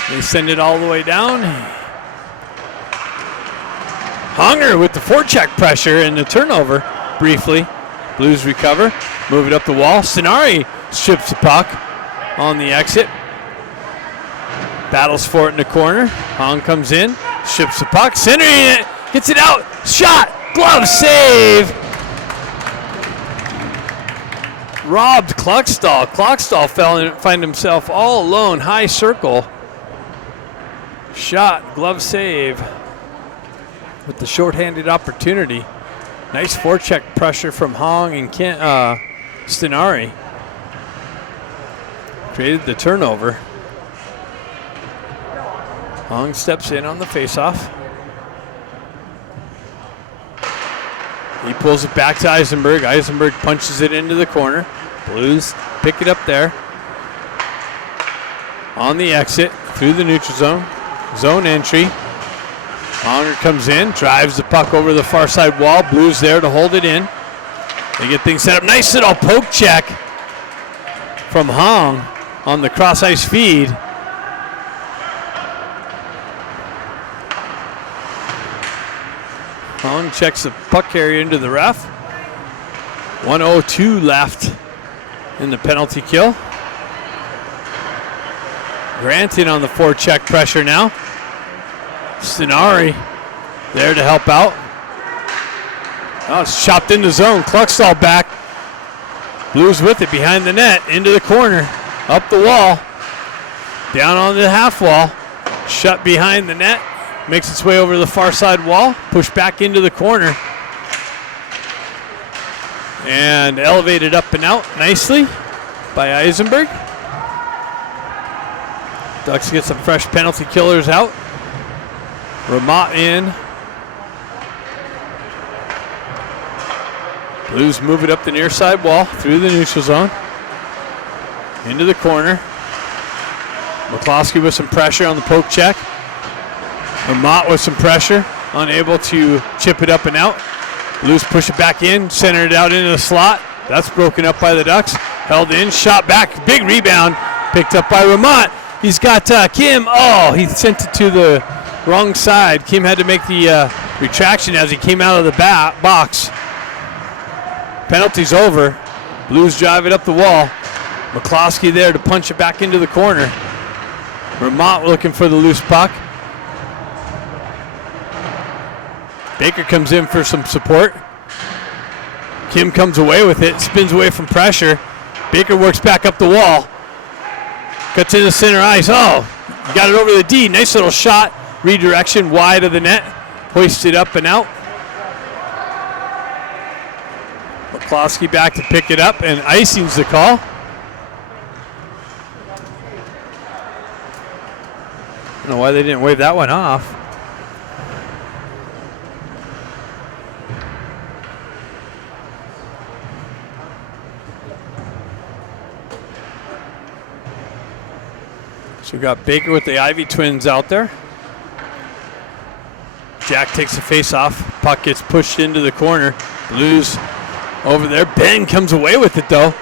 They send it all the way down. Hunger with the forecheck pressure and the turnover briefly. Blues recover, move it up the wall. Stenari strips the puck on the exit. Battles for it in the corner. Hong comes in, strips the puck, centering it, gets it out, shot, glove save. Robbed Kluckstall. Kluckstall find himself all alone, high circle. Shot, glove save with the shorthanded opportunity. Nice forecheck pressure from Hong and Stenari. Created the turnover. Hong steps in on the faceoff. He pulls it back to Eisenberg. Eisenberg punches it into the corner. Blues pick it up there. On the exit, through the neutral zone. Zone entry. Honger comes in, drives the puck over the far side wall. Blues there to hold it in. They get things set up. Nice little poke check from Hong on the cross ice feed. Hong checks the puck carrier into the ref. 1:02 left in the penalty kill. Granton on the forecheck pressure now. Stenari there to help out. Oh, it's chopped into zone. Kluckstall back. Blues with it behind the net, into the corner, up the wall, down on the half wall, shut behind the net, makes its way over the far side wall, pushed back into the corner, and elevated up and out nicely by Eisenberg. Ducks get some fresh penalty killers out. Ramat in. Blues move it up the near side wall, through the neutral zone, into the corner. McCloskey with some pressure on the poke check. Ramat with some pressure, unable to chip it up and out. Blues push it back in, center it out into the slot. That's broken up by the Ducks. Held in, shot back, big rebound, picked up by Ramat. He's got Kim. Oh, he sent it to the wrong side. Kim had to make the retraction as he came out of the box. Penalty's over. Blues drive it up the wall. McCloskey there to punch it back into the corner. Ramat looking for the loose puck. Baker comes in for some support. Kim comes away with it, spins away from pressure. Baker works back up the wall. Cuts in the center ice. Oh, got it over the D. Nice little shot. Redirection wide of the net. Hoisted up and out. McCloskey back to pick it up, and icing's the call. I don't know why they didn't wave that one off. So we got Baker with the Ivy twins out there. Jack takes the face off. Puck gets pushed into the corner. Blues over there. Ben comes away with it though.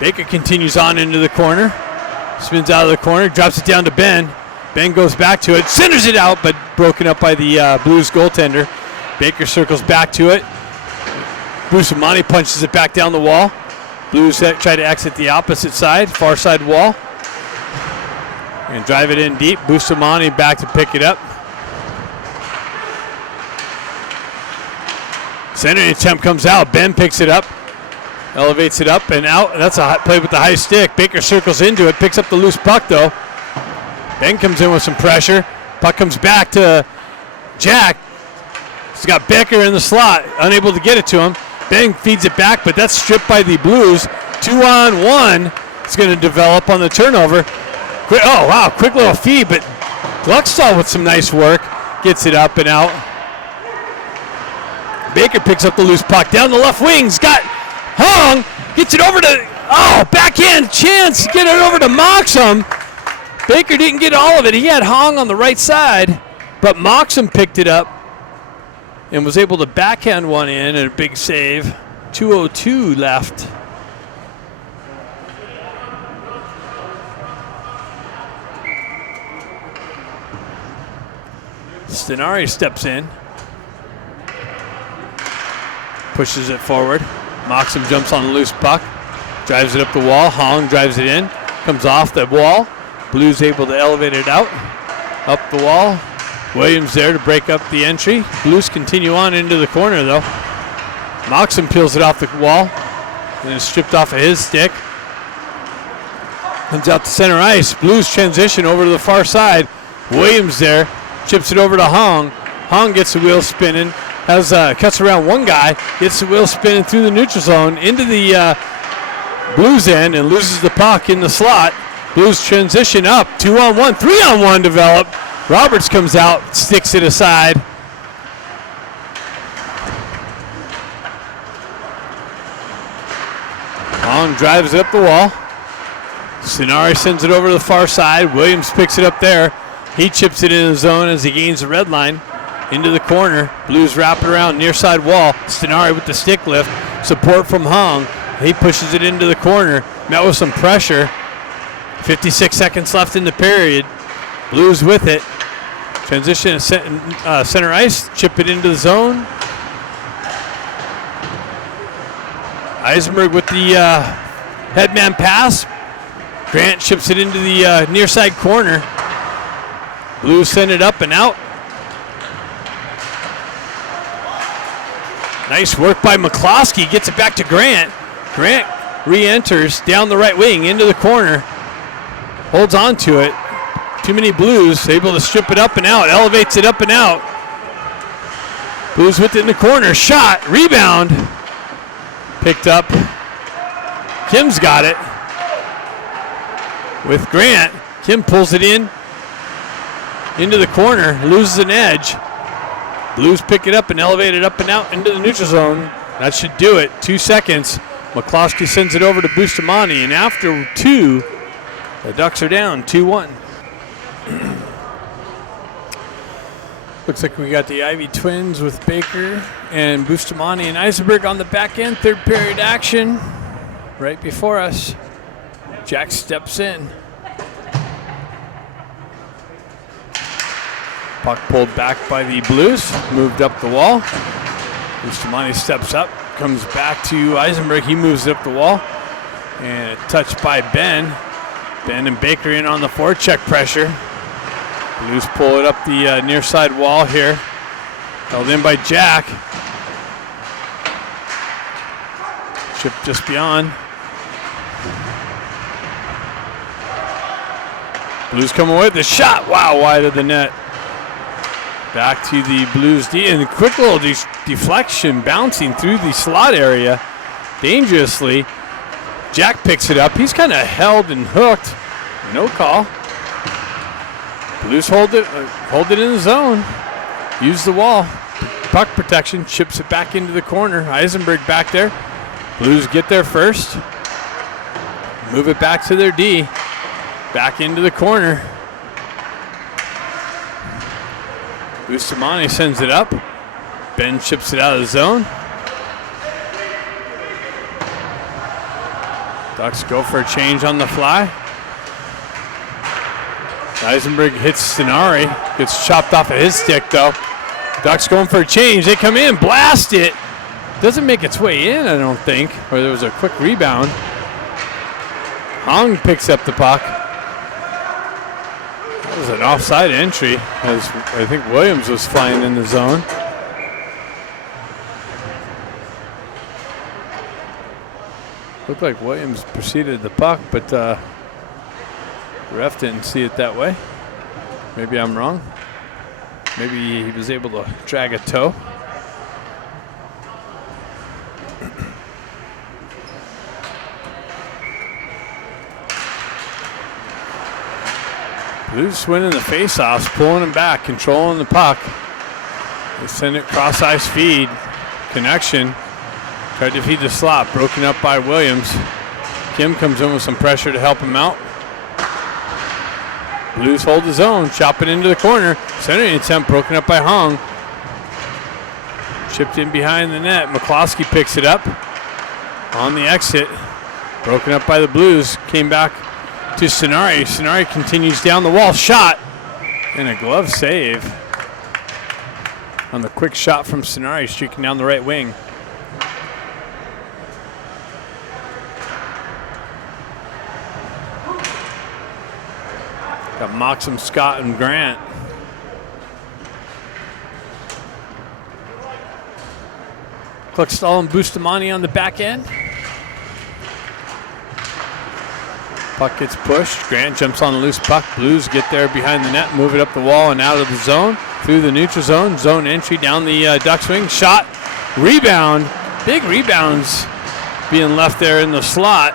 Baker continues on into the corner. Spins out of the corner, drops it down to Ben. Ben goes back to it, centers it out, but broken up by the Blues goaltender. Baker circles back to it. Bustamante punches it back down the wall. Blues try to exit the opposite side, far side wall. And drive it in deep. Bustamante back to pick it up. Centering attempt comes out. Ben picks it up. Elevates it up and out. That's a play with the high stick. Baker circles into it. Picks up the loose puck, though. Ben comes in with some pressure. Puck comes back to Jack. He's got Becker in the slot. Unable to get it to him. Ben feeds it back, but that's stripped by the Blues. 2-on-1. It's going to develop on the turnover. Oh, wow. Quick little feed, but Gluckstall with some nice work. Gets it up and out. Baker picks up the loose puck. Down the left wing's got Hong. Gets it over to, backhand chance. Get it over to Moxham. Baker didn't get all of it. He had Hong on the right side, but Moxham picked it up and was able to backhand one in, and a big save. 2:02 left. Stenari steps in. Pushes it forward. Moxham jumps on the loose puck. Drives it up the wall. Hong drives it in. Comes off the wall. Blues able to elevate it out. Up the wall. Williams there to break up the entry. Blues continue on into the corner, though. Moxham peels it off the wall. And it's stripped off of his stick. Comes out to center ice. Blues transition over to the far side. Williams there. Chips it over to Hong. Hong gets the wheel spinning. Cuts around one guy. Gets the wheel spinning through the neutral zone into the Blues end and loses the puck in the slot. Blues transition up. 2-on-1. 3-on-1 develop. Roberts comes out, sticks it aside. Hong drives it up the wall. Stenari sends it over to the far side. Williams picks it up there. He chips it in the zone as he gains the red line. Into the corner. Blues wrap it around near side wall. Stenari with the stick lift. Support from Hong. He pushes it into the corner. Met with some pressure. 56 seconds left in the period. Blues with it. Transition to center ice. Chip it into the zone. Eisenberg with the headman pass. Grant chips it into the near side corner. Blues send it up and out. Nice work by McCloskey. Gets it back to Grant. Grant re-enters down the right wing into the corner. Holds on to it. Too many Blues. Able to strip it up and out. Elevates it up and out. Blues with it in the corner. Shot. Rebound. Picked up. Kim's got it. With Grant. Kim pulls it in. Into the corner. Loses an edge. Blues pick it up and elevate it up and out into the neutral zone. That should do it. 2 seconds. McCloskey sends it over to Bustamante. And after 2, the Ducks are down 2-1. Looks like we got the Ivy Twins with Baker and Bustamante and Eisenberg on the back end. Third period action right before us. Jack steps in. Puck pulled back by the Blues. Moved up the wall. Bustamante steps up. Comes back to Eisenberg. He moves it up the wall. And a touch by Ben. Ben and Baker in on the forecheck pressure. Blues pull it up the near side wall here. Held in by Jack. Chip just beyond. Blues come away with the shot. Wow, wide of the net. Back to the Blues D. And a quick little deflection bouncing through the slot area dangerously. Jack picks it up. He's kind of held and hooked. No call. Blues hold it in the zone. Use the wall. Puck protection. Chips it back into the corner. Eisenberg back there. Blues get there first. Move it back to their D. Back into the corner. Bustamante sends it up. Ben chips it out of the zone. Ducks go for a change on the fly. Eisenberg hits Stenari. Gets chopped off of his stick, though. Ducks going for a change. They come in, blast it. Doesn't make its way in, I don't think. Or there was a quick rebound. Hong picks up the puck. That was an offside entry, as I think Williams was flying in the zone. Looked like Williams preceded the puck, but the ref didn't see it that way. Maybe I'm wrong. Maybe he was able to drag a toe. Blues winning the face-offs, pulling him back, controlling the puck. They send it cross ice feed. Connection. Tried to feed the slot, broken up by Williams. Kim comes in with some pressure to help him out. Blues hold the zone, chop it into the corner. Centering attempt broken up by Hong. Chipped in behind the net. McCloskey picks it up on the exit. Broken up by the Blues. Came back to Stenari. Stenari continues down the wall. Shot. And a glove save on the quick shot from Stenari, streaking down the right wing. Got Moxham, Scott, and Grant. Cluckstall and Bustamante on the back end. Puck gets pushed. Grant jumps on the loose puck. Blues get there behind the net, move it up the wall and out of the zone. Through the neutral zone. Zone entry down the Ducks wing. Shot. Rebound. Big rebounds being left there in the slot.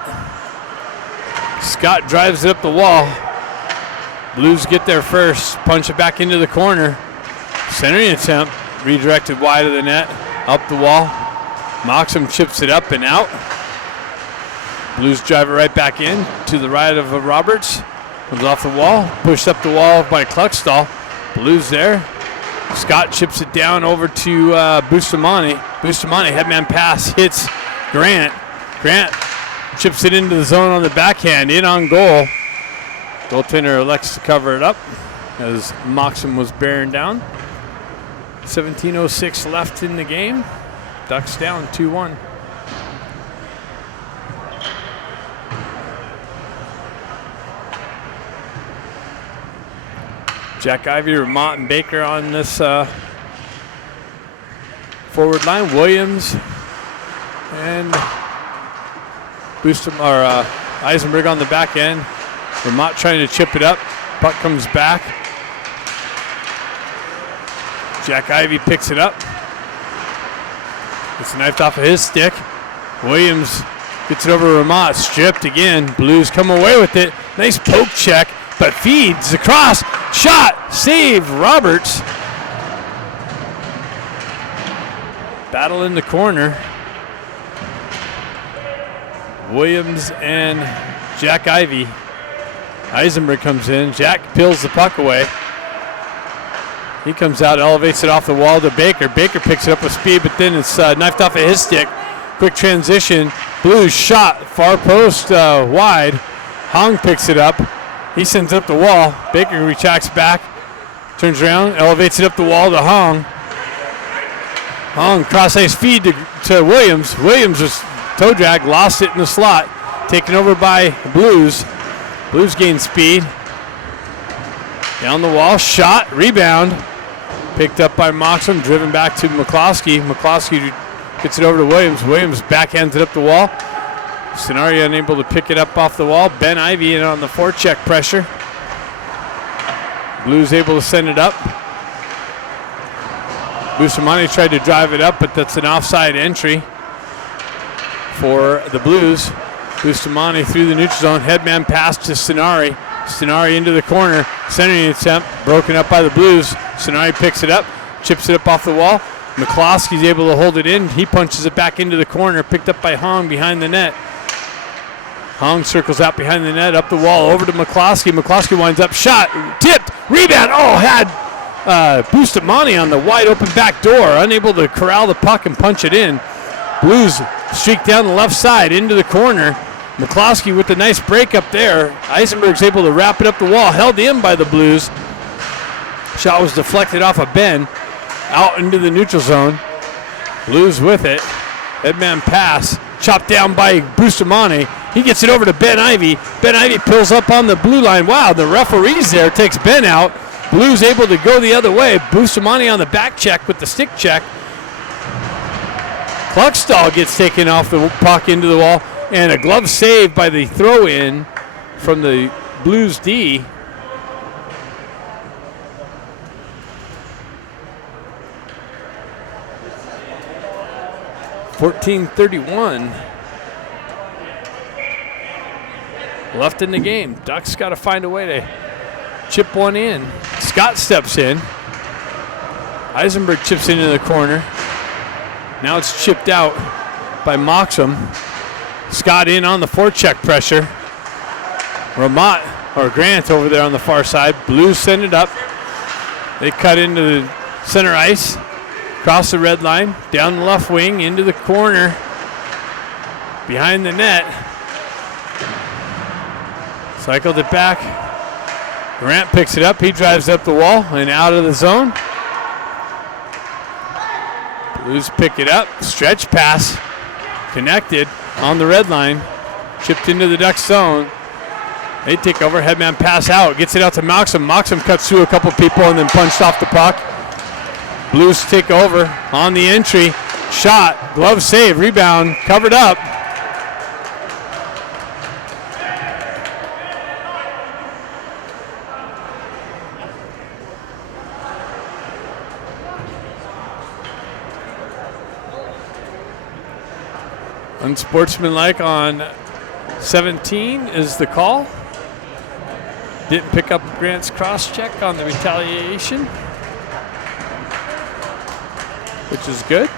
Scott drives it up the wall. Blues get there first. Punch it back into the corner. Centering attempt. Redirected wide of the net. Up the wall. Moxham chips it up and out. Blues drive it right back in to the right of Roberts. Comes off the wall. Pushed up the wall by Cluckstall. Blues there. Scott chips it down over to Bustamante. Bustamante, headman pass, hits Grant. Grant chips it into the zone on the backhand. In on goal. Goaltender elects to cover it up as Moxham was bearing down. 17:06 left in the game. Ducks down 2-1. Jack Ivey, Ramont, and Baker on this forward line. Williams and Eisenberg on the back end. Ramont trying to chip it up. Puck comes back. Jack Ivey picks it up. It's knifed off of his stick. Williams gets it over to Ramont. Stripped again. Blues come away with it. Nice poke check, but feeds across. Shot. Save. Roberts. Battle in the corner. Williams and Jack Ivey. Eisenberg comes in. Jack peels the puck away. He comes out, elevates it off the wall to Baker. Baker picks it up with speed, but then it's knifed off of his stick. Quick transition. Blues shot. Far post wide. Hong picks it up. He sends it up the wall. Baker retracts back. Turns around, elevates it up the wall to Hong. Hong cross-ice feed to Williams. Williams was toe drag, lost it in the slot. Taken over by Blues. Blues gain speed. Down the wall, shot, rebound. Picked up by Moxham, driven back to McCloskey. McCloskey gets it over to Williams. Williams backhands it up the wall. Stenari unable to pick it up off the wall. Ben Ivey in on the forecheck pressure. Blues able to send it up. Bustamante tried to drive it up, but that's an offside entry for the Blues. Bustamante through the neutral zone. Headman pass to Stenari. Stenari into the corner. Centering attempt broken up by the Blues. Stenari picks it up, chips it up off the wall. McCloskey's able to hold it in. He punches it back into the corner. Picked up by Hong behind the net. Hong circles out behind the net, up the wall, over to McCloskey. McCloskey winds up, shot, tipped, rebound. Oh, had Bustamante on the wide open back door, unable to corral the puck and punch it in. Blues streak down the left side into the corner. McCloskey with the nice break up there. Eisenberg's able to wrap it up the wall, held in by the Blues. Shot was deflected off of Ben, out into the neutral zone. Blues with it. Headman pass, chopped down by Bustamante. He gets it over to Ben Ivy. Ben Ivy pulls up on the blue line. Wow, the referee's there, takes Ben out. Blues able to go the other way. Bustamante on the back check with the stick check. Kluckstall gets taken off the puck into the wall, and a glove save by the throw-in from the Blues D. .14:31 left in the game. Ducks got to find a way to chip one in. Scott steps in. Eisenberg chips into the corner. Now it's chipped out by Moxham. Scott in on the forecheck pressure. Grant over there on the far side. Blues send it up. They cut into the center ice. Across the red line. Down the left wing. Into the corner. Behind the net. Cycled it back. Grant picks it up. He drives up the wall and out of the zone. Blues pick it up. Stretch pass. Connected on the red line. Chipped into the Ducks zone. They take over. Headman pass out. Gets it out to Moxham. Moxham cuts through a couple people and then punched off the puck. Blues take over on the entry. Shot. Glove save. Rebound. Covered up. Unsportsmanlike on 17 is the call. Didn't pick up Grant's cross check on the retaliation, which is good.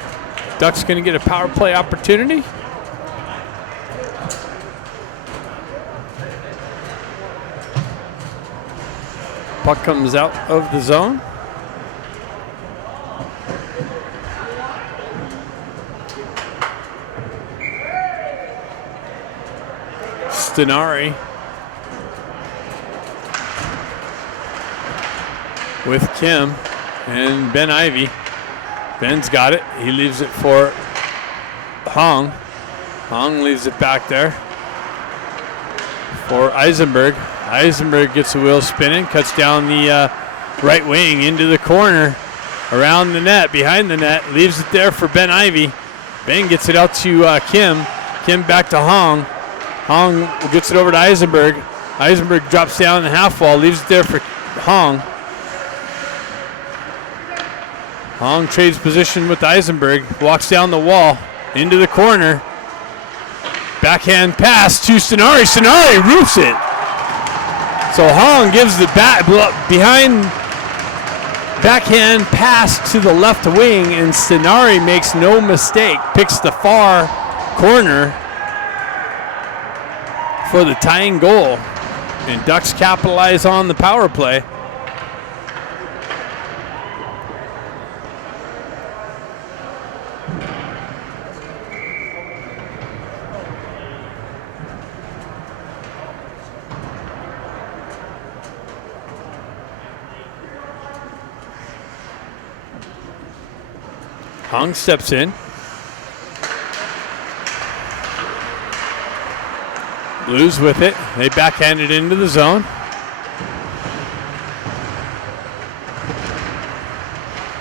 Ducks going to get a power play opportunity. Puck comes out of the zone. Stenari with Kim and Ben Ivy. Ben's got it. He leaves it for Hong. Hong leaves it back there for Eisenberg. Eisenberg gets the wheel spinning, cuts down the right wing into the corner, around the net, behind the net, leaves it there for Ben Ivy. Ben gets it out to Kim. Kim back to Hong. Hong gets it over to Eisenberg. Eisenberg drops down the half wall, leaves it there for Hong. Hong trades position with Eisenberg, walks down the wall, into the corner. Backhand pass to Stenari. Stenari roofs it. So Hong gives the behind backhand pass to the left wing, and Stenari makes no mistake, picks the far corner for the tying goal. And Ducks capitalize on the power play. Hong steps in. Blues with it. They backhand it into the zone.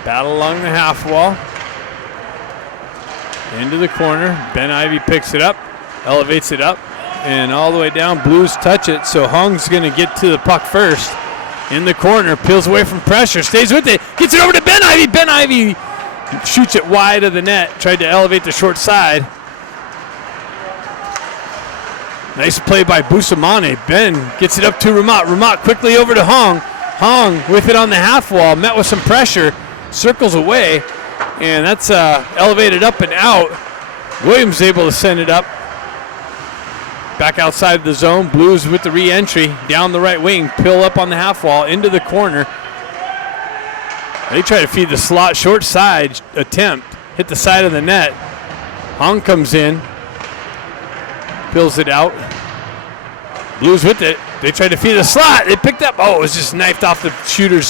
Battle along the half wall. Into the corner. Ben Ivy picks it up, elevates it up, and all the way down. Blues touch it, so Hong's going to get to the puck first. In the corner, peels away from pressure, stays with it, gets it over to Ben Ivy. Ben Ivy shoots it wide of the net, tried to elevate the short side. Nice play by Bustamante. Ben gets it up to Ramat. Ramat quickly over to Hong. Hong with it on the half wall, met with some pressure, circles away, and that's elevated up and out. Williams able to send it up. Back outside the zone. Blues with the re-entry down the right wing, peel up on the half wall into the corner. They try to feed the slot short side attempt, hit the side of the net. Hong comes in, fills it out. Blues with it. They tried to feed the slot. They picked up. Oh, it was just knifed off the shooter's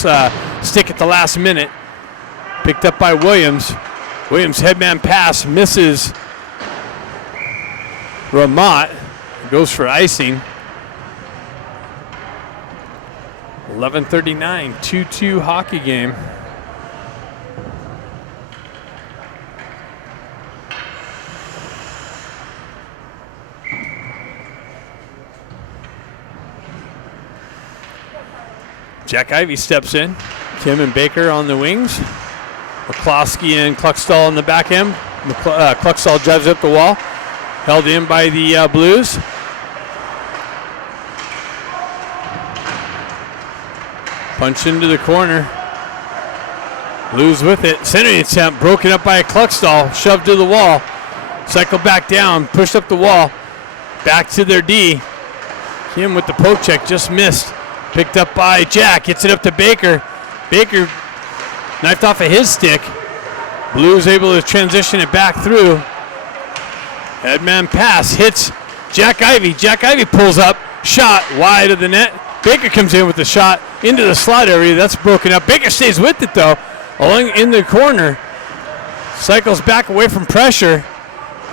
stick at the last minute. Picked up by Williams. Williams headman pass misses. Ramat goes for icing. 11:39, 2-2 hockey game. Jack Ivey steps in. Kim and Baker on the wings. McCloskey and Kluckstall on the back end. Kluckstall drives up the wall. Held in by the Blues. Punch into the corner. Blues with it. Centering attempt broken up by a Kluckstall. Shoved to the wall. Cycle back down. Pushed up the wall. Back to their D. Kim with the poke check. Just missed. Picked up by Jack. Gets it up to Baker. Baker knifed off of his stick. Blues able to transition it back through. Headman pass hits Jack Ivey. Jack Ivey pulls up. Shot wide of the net. Baker comes in with the shot into the slot area. That's broken up. Baker stays with it though. Along in the corner. Cycles back away from pressure.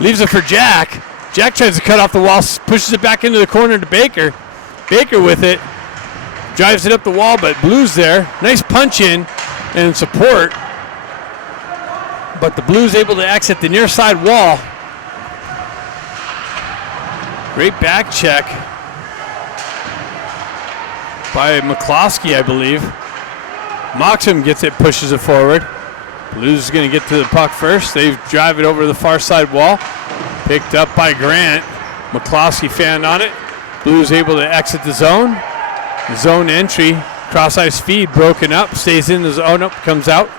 Leaves it for Jack. Jack tries to cut off the wall. Pushes it back into the corner to Baker. Baker with it. Drives it up the wall, but Blues there. Nice punch in and support. But the Blues able to exit the near side wall. Great back check by McCloskey, I believe. Moxham gets it, pushes it forward. Blues is going to get to the puck first. They drive it over the far side wall. Picked up by Grant. McCloskey fanned on it. Blues able to exit the zone. Zone entry, cross ice feed broken up, stays in the zone, up, comes out,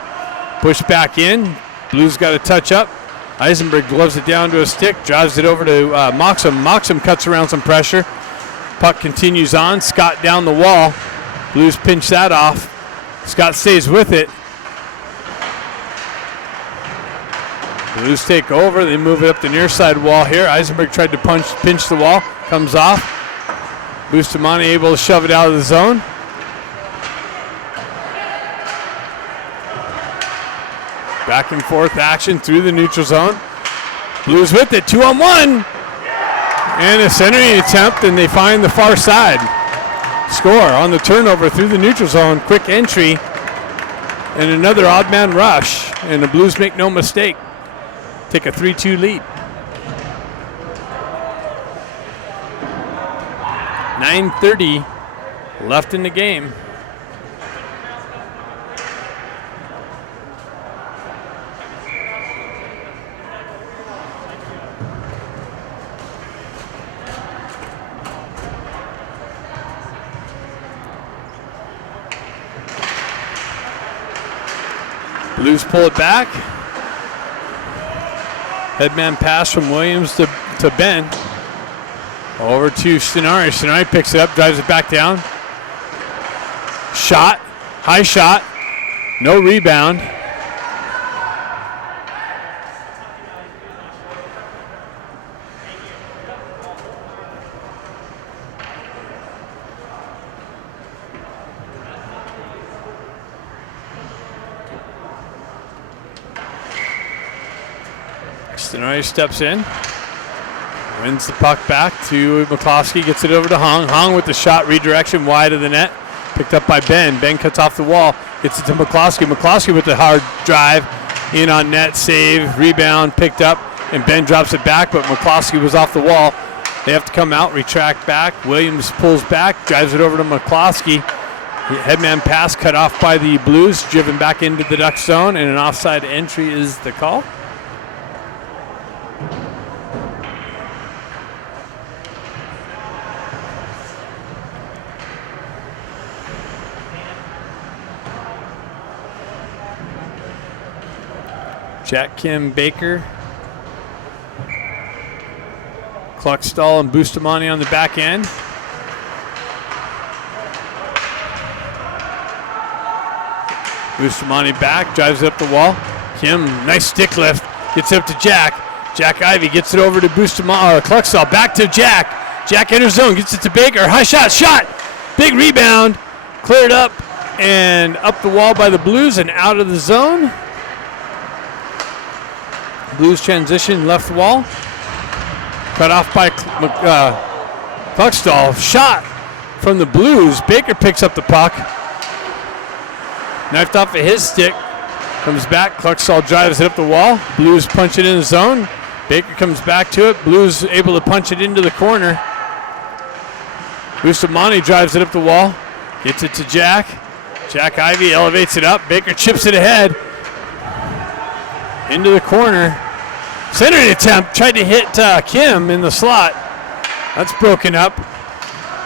push back in. Blues got a touch up. Eisenberg gloves it down to a stick, drives it over to Moxham. Moxham cuts around some pressure. Puck continues on. Scott down the wall. Blues pinch that off. Scott stays with it. Blues take over. They move it up the near side wall here. Eisenberg tried to pinch the wall. Comes off. Bustamante able to shove it out of the zone. Back and forth action through the neutral zone. Blues with it, 2-on-1. And a centering attempt, and they find the far side. Score on the turnover through the neutral zone. Quick entry. And another odd man rush. And the Blues make no mistake. Take a 3-2 lead. 9:30 left in the game. Blues pull it back. Headman pass from Williams to Ben. Over to Stenari. Stenari picks it up, drives it back down. Shot, high shot, no rebound. Stenari steps in. Wins the puck back to McCloskey, gets it over to Hong. Hong with the shot, redirection wide of the net. Picked up by Ben. Ben cuts off the wall, gets it to McCloskey. McCloskey with the hard drive, in on net, save, rebound, picked up, and Ben drops it back, but McCloskey was off the wall. They have to come out, retract back. Williams pulls back, drives it over to McCloskey. Headman pass cut off by the Blues, driven back into the Duck zone, and an offside entry is the call. Jack, Kim, Baker, Kluckstall, and Bustamante on the back end. Bustamante back, drives up the wall. Kim, nice stick lift, gets up to Jack. Jack Ivy gets it over to Cluxtall. Back to Jack. Jack enters zone, gets it to Baker. High shot. Big rebound. Cleared up and up the wall by the Blues and out of the zone. Blues transition left wall. Cut off by Cluxtall. Shot from the Blues. Baker picks up the puck. Knifed off of his stick. Comes back. Cluxtall drives it up the wall. Blues punch it in the zone. Baker comes back to it. Blues able to punch it into the corner. Bustamante drives it up the wall. Gets it to Jack. Jack Ivy elevates it up. Baker chips it ahead. Into the corner. Centering attempt. Tried to hit Kim in the slot. That's broken up.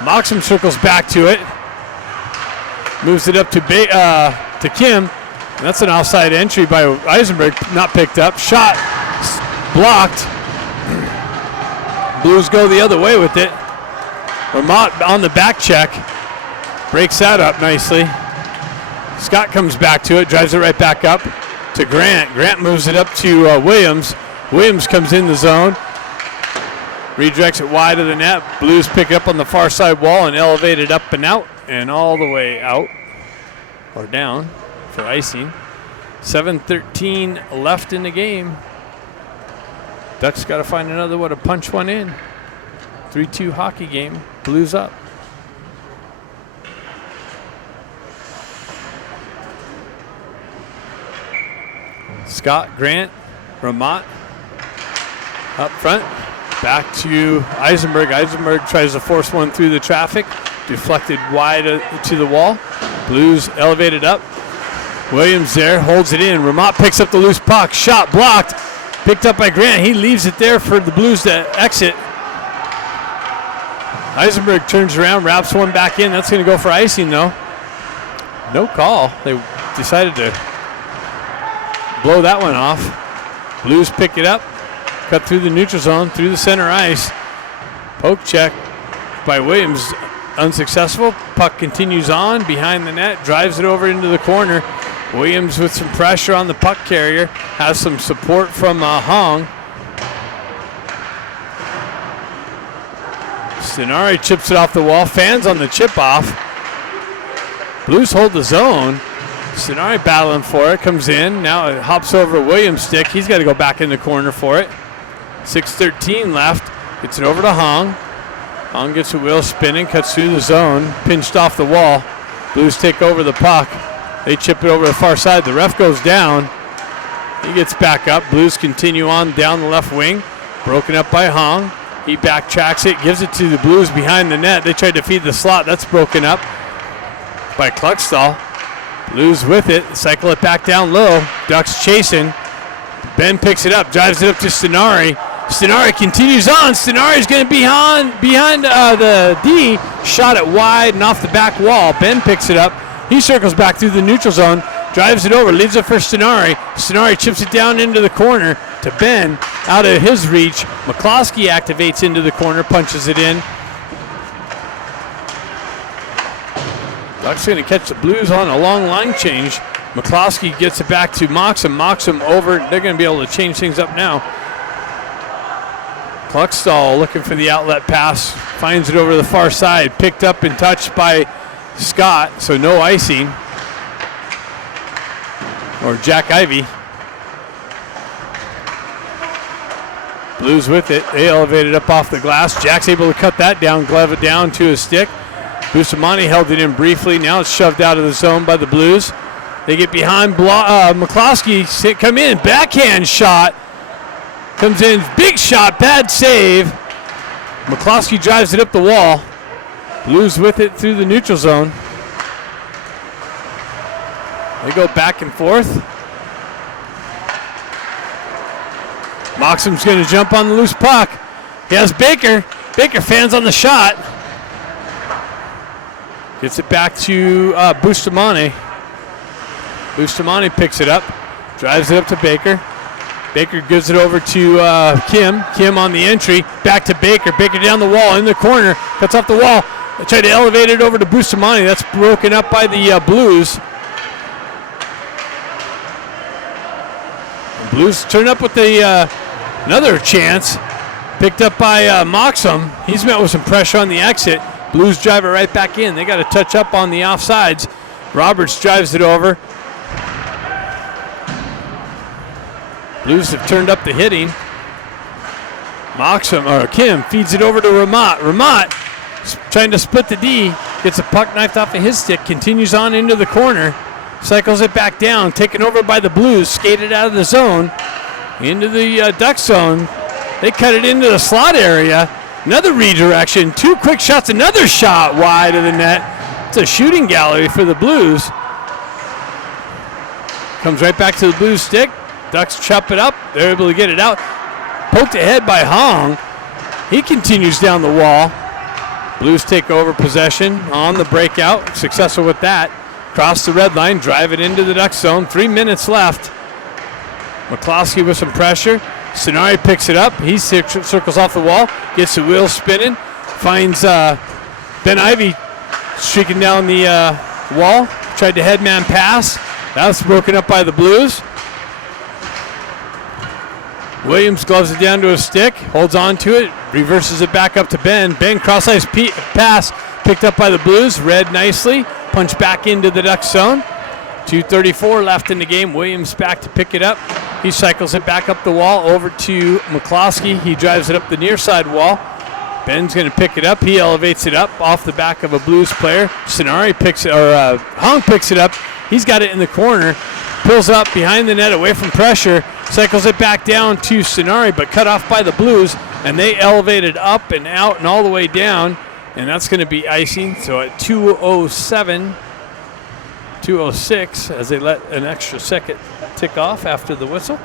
Moxham circles back to it. Moves it up to Kim. And that's an offside entry by Eisenberg. Not picked up. Shot. Blocked. Blues go the other way with it. Vermont on the back check. Breaks that up nicely. Scott comes back to it. Drives it right back up to Grant. Grant moves it up to Williams. Williams comes in the zone. Redirects it wide of the net. Blues pick it up on the far side wall and elevate it up and out and all the way out or down for icing. 7:13 left in the game. Ducks got to find another way to punch one in. 3-2 hockey game. Blues up. Scott, Grant, Ramot up front. Back to Eisenberg. Eisenberg tries to force one through the traffic. Deflected wide to the wall. Blues elevated up. Williams there, holds it in. Ramot picks up the loose puck. Shot blocked. Picked up by Grant. He leaves it there for the Blues to exit. Eisenberg turns around, wraps one back in. That's going to go for icing, though. No call. They decided to blow that one off. Blues pick it up. Cut through the neutral zone, through the center ice. Poke check by Williams. Unsuccessful. Puck continues on behind the net. Drives it over into the corner. Williams with some pressure on the puck carrier. Has some support from Hong. Stenari chips it off the wall. Fans on the chip off. Blues hold the zone. Stenari battling for it. Comes in. Now it hops over Williams' stick. He's got to go back in the corner for it. 6:13 left. Gets it over to Hong. Hong gets a wheel spinning. Cuts through the zone. Pinched off the wall. Blues take over the puck. They chip it over the far side. The ref goes down. He gets back up. Blues continue on down the left wing. Broken up by Hong. He backtracks it. Gives it to the Blues behind the net. They tried to feed the slot. That's broken up by Cluxtall. Blues with it. Cycle it back down low. Ducks chasing. Ben picks it up. Drives it up to Stenari. Stenari continues on. Stenari's going to be behind the D. Shot it wide and off the back wall. Ben picks it up. He circles back through the neutral zone. Drives it over. Leaves it for Stenari. Stenari chips it down into the corner to Ben. Out of his reach. McCloskey activates into the corner. Punches it in. Ducks going to catch the Blues on a long line change. McCloskey gets it back to Moxham. Moxham over. They're going to be able to change things up now. Cluxtall looking for the outlet pass. Finds it over the far side. Picked up and touched by Scott. So no icing. Or Jack Ivy. Blues with it. They elevate it up off the glass. Jack's able to cut that down. Glove it down to his stick. Bustamante held it in briefly. Now it's shoved out of the zone by the Blues. They get behind McCloskey. Come in. Backhand shot. Comes in. Big shot. Bad save. McCloskey drives it up the wall. Blues with it through the neutral zone. They go back and forth. Moxham's going to jump on the loose puck. He has Baker. Baker fans on the shot. Gets it back to Bustamante. Bustamante picks it up. Drives it up to Baker. Baker gives it over to Kim. Kim on the entry. Back to Baker. Baker down the wall in the corner. Cuts off the wall. They try to elevate it over to Bustamante. That's broken up by the Blues. Blues turn up with the Another chance. Picked up by Moxham. He's met with some pressure on the exit. Blues drive it right back in. They got to touch up on the offsides. Roberts drives it over. Blues have turned up the hitting. Kim feeds it over to Ramat. Ramat trying to split the D. Gets a puck knifed off of his stick. Continues on into the corner. Cycles it back down. Taken over by the Blues. Skated out of the zone. Into the Duck zone. They cut it into the slot area. Another redirection. 2 quick shots. Another shot wide of the net. It's a shooting gallery for the Blues. Comes right back to the Blues stick. Ducks chop it up. They're able to get it out. Poked ahead by Hong. He continues down the wall. Blues take over possession on the breakout. Successful with that. Cross the red line. Drive it into the Duck zone. 3 minutes left. McCloskey with some pressure. Sonari picks it up. He circles off the wall. Gets the wheel spinning. Finds Ben Ivy streaking down the wall. Tried to headman pass. That was broken up by the Blues. Williams gloves it down to his stick, holds on to it, reverses it back up to Ben. Ben cross-ice pass picked up by the Blues, read nicely, punch back into the Duck zone. 2:34 left in the game. Williams back to pick it up. He cycles it back up the wall over to McCloskey. He drives it up the near side wall. Ben's going to pick it up. He elevates it up off the back of a Blues player. Hong picks it up. He's got it in the corner. Pulls up behind the net away from pressure. Cycles it back down to Sonari, but cut off by the Blues. And they elevate it up and out and all the way down. And that's going to be icing. So at 2:07, 2:06, as they let an extra second tick off after the whistle.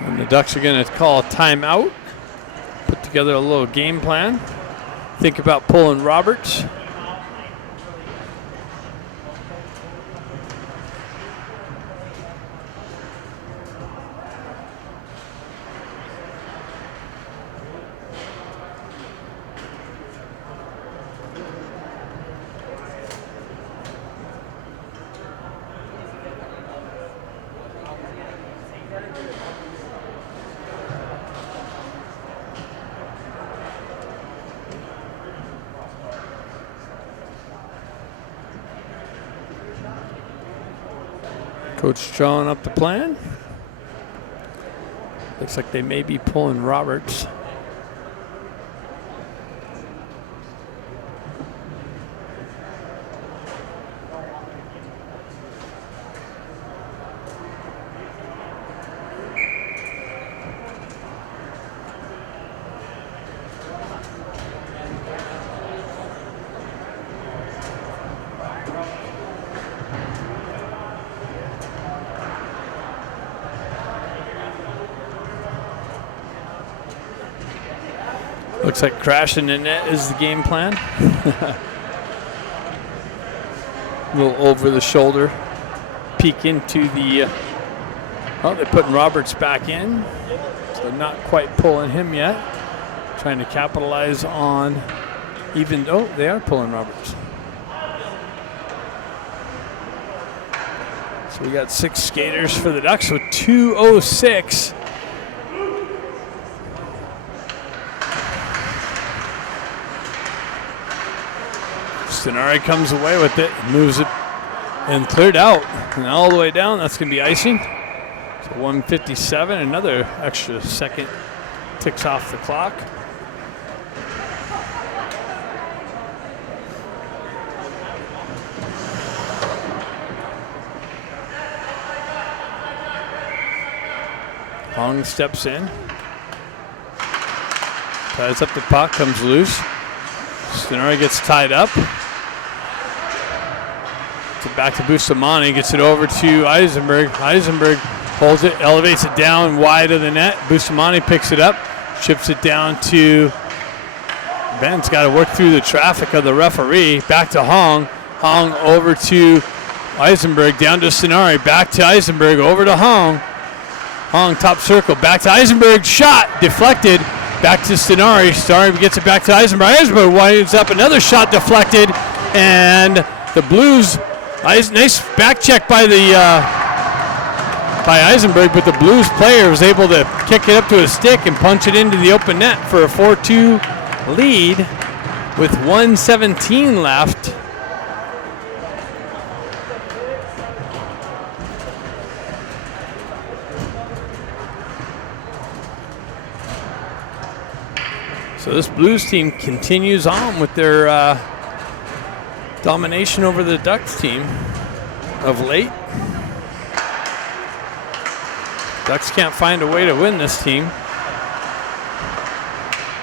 And the Ducks are going to call a timeout, put together a little game plan, think about pulling Roberts. Coach drawing up the plan. Looks like they may be pulling Roberts. Looks like crashing the net is the game plan. A little over the shoulder peek into the. They're putting Roberts back in, so not quite pulling him yet. Trying to capitalize on even. Oh, they are pulling Roberts. So we got 6 skaters for the Ducks with 2:06. Sonari comes away with it, moves it, and cleared out. And all the way down, that's going to be icing. So 1:57, another extra second ticks off the clock. Hong steps in. Ties up the puck, comes loose. Sonari gets tied up. Back to Bustamante, gets it over to Eisenberg. Eisenberg holds it, elevates it down wide of the net. Bustamante picks it up, chips it down to Ben's got to work through the traffic of the referee. Back to Hong. Hong over to Eisenberg, down to Sonari, back to Eisenberg, over to Hong. Hong top circle, back to Eisenberg, shot, deflected, back to Stenari. Stenari gets it back to Eisenberg. Eisenberg winds up, another shot deflected, and the Blues, nice back check by Eisenberg, but the Blues player was able to kick it up to his stick and punch it into the open net for a 4-2 lead with 1:17 left. So this Blues team continues on with their domination over the Ducks team of late. Ducks can't find a way to win this team.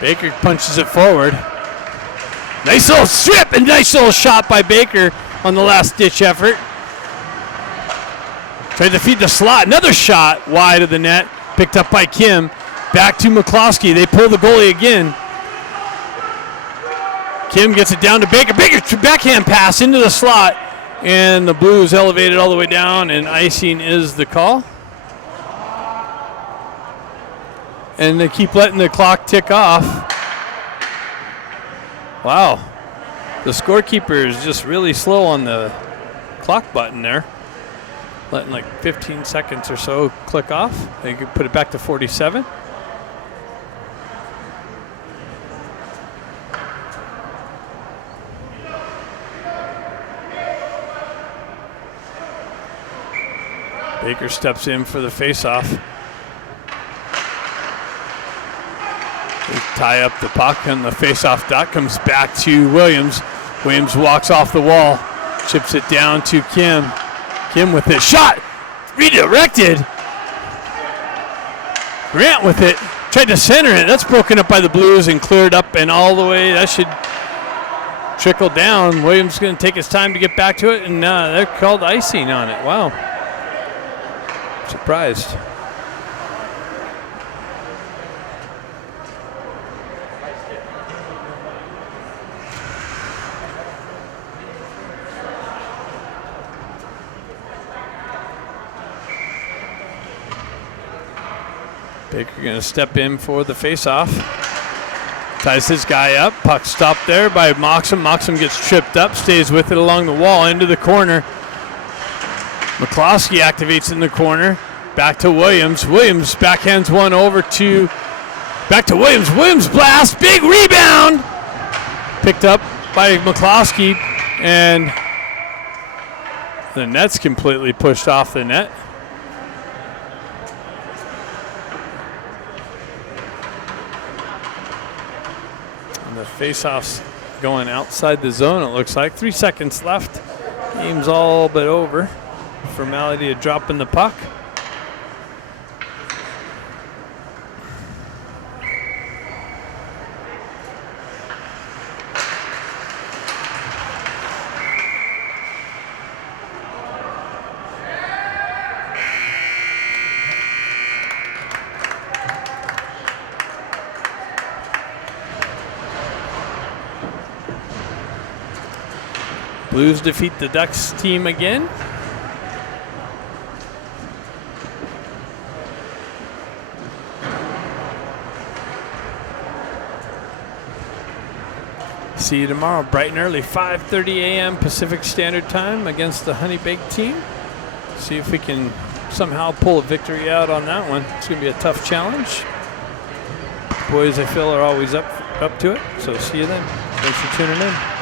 Baker punches it forward. Nice little strip and nice little shot by Baker on the last ditch effort. Tried to feed the slot. Another shot wide of the net. Picked up by Kim. Back to McCloskey. They pull the goalie again. Kim gets it down to Baker. Baker backhand pass into the slot. And the Blues elevated all the way down, and icing is the call. And they keep letting the clock tick off. Wow. The scorekeeper is just really slow on the clock button there. Letting like 15 seconds or so click off. They could put it back to 47. Baker steps in for the face-off. They tie up the puck, and the face-off dot comes back to Williams. Williams walks off the wall, chips it down to Kim. Kim with his shot, redirected. Grant with it, tried to center it. That's broken up by the Blues and cleared up and all the way. That should trickle down. Williams is going to take his time to get back to it, and they're called icing on it. Wow. Surprised. Baker going to step in for the face-off. Ties his guy up. Puck stopped there by Moxham. Moxham gets tripped up, stays with it along the wall into the corner. McCloskey activates in the corner. Back to Williams. Williams backhands one over to... Back to Williams. Williams blast. Big rebound. Picked up by McCloskey. And the net's completely pushed off the net. And the face-off's going outside the zone, it looks like. 3 seconds left. Game's all but over. Formality of dropping the puck. Blues defeat the Ducks team again. See you tomorrow, bright and early, 5:30 a.m. Pacific Standard Time against the Honey Baked team. See if we can somehow pull a victory out on that one. It's going to be a tough challenge. Boys, I feel, are always up to it. So see you then. Thanks for tuning in.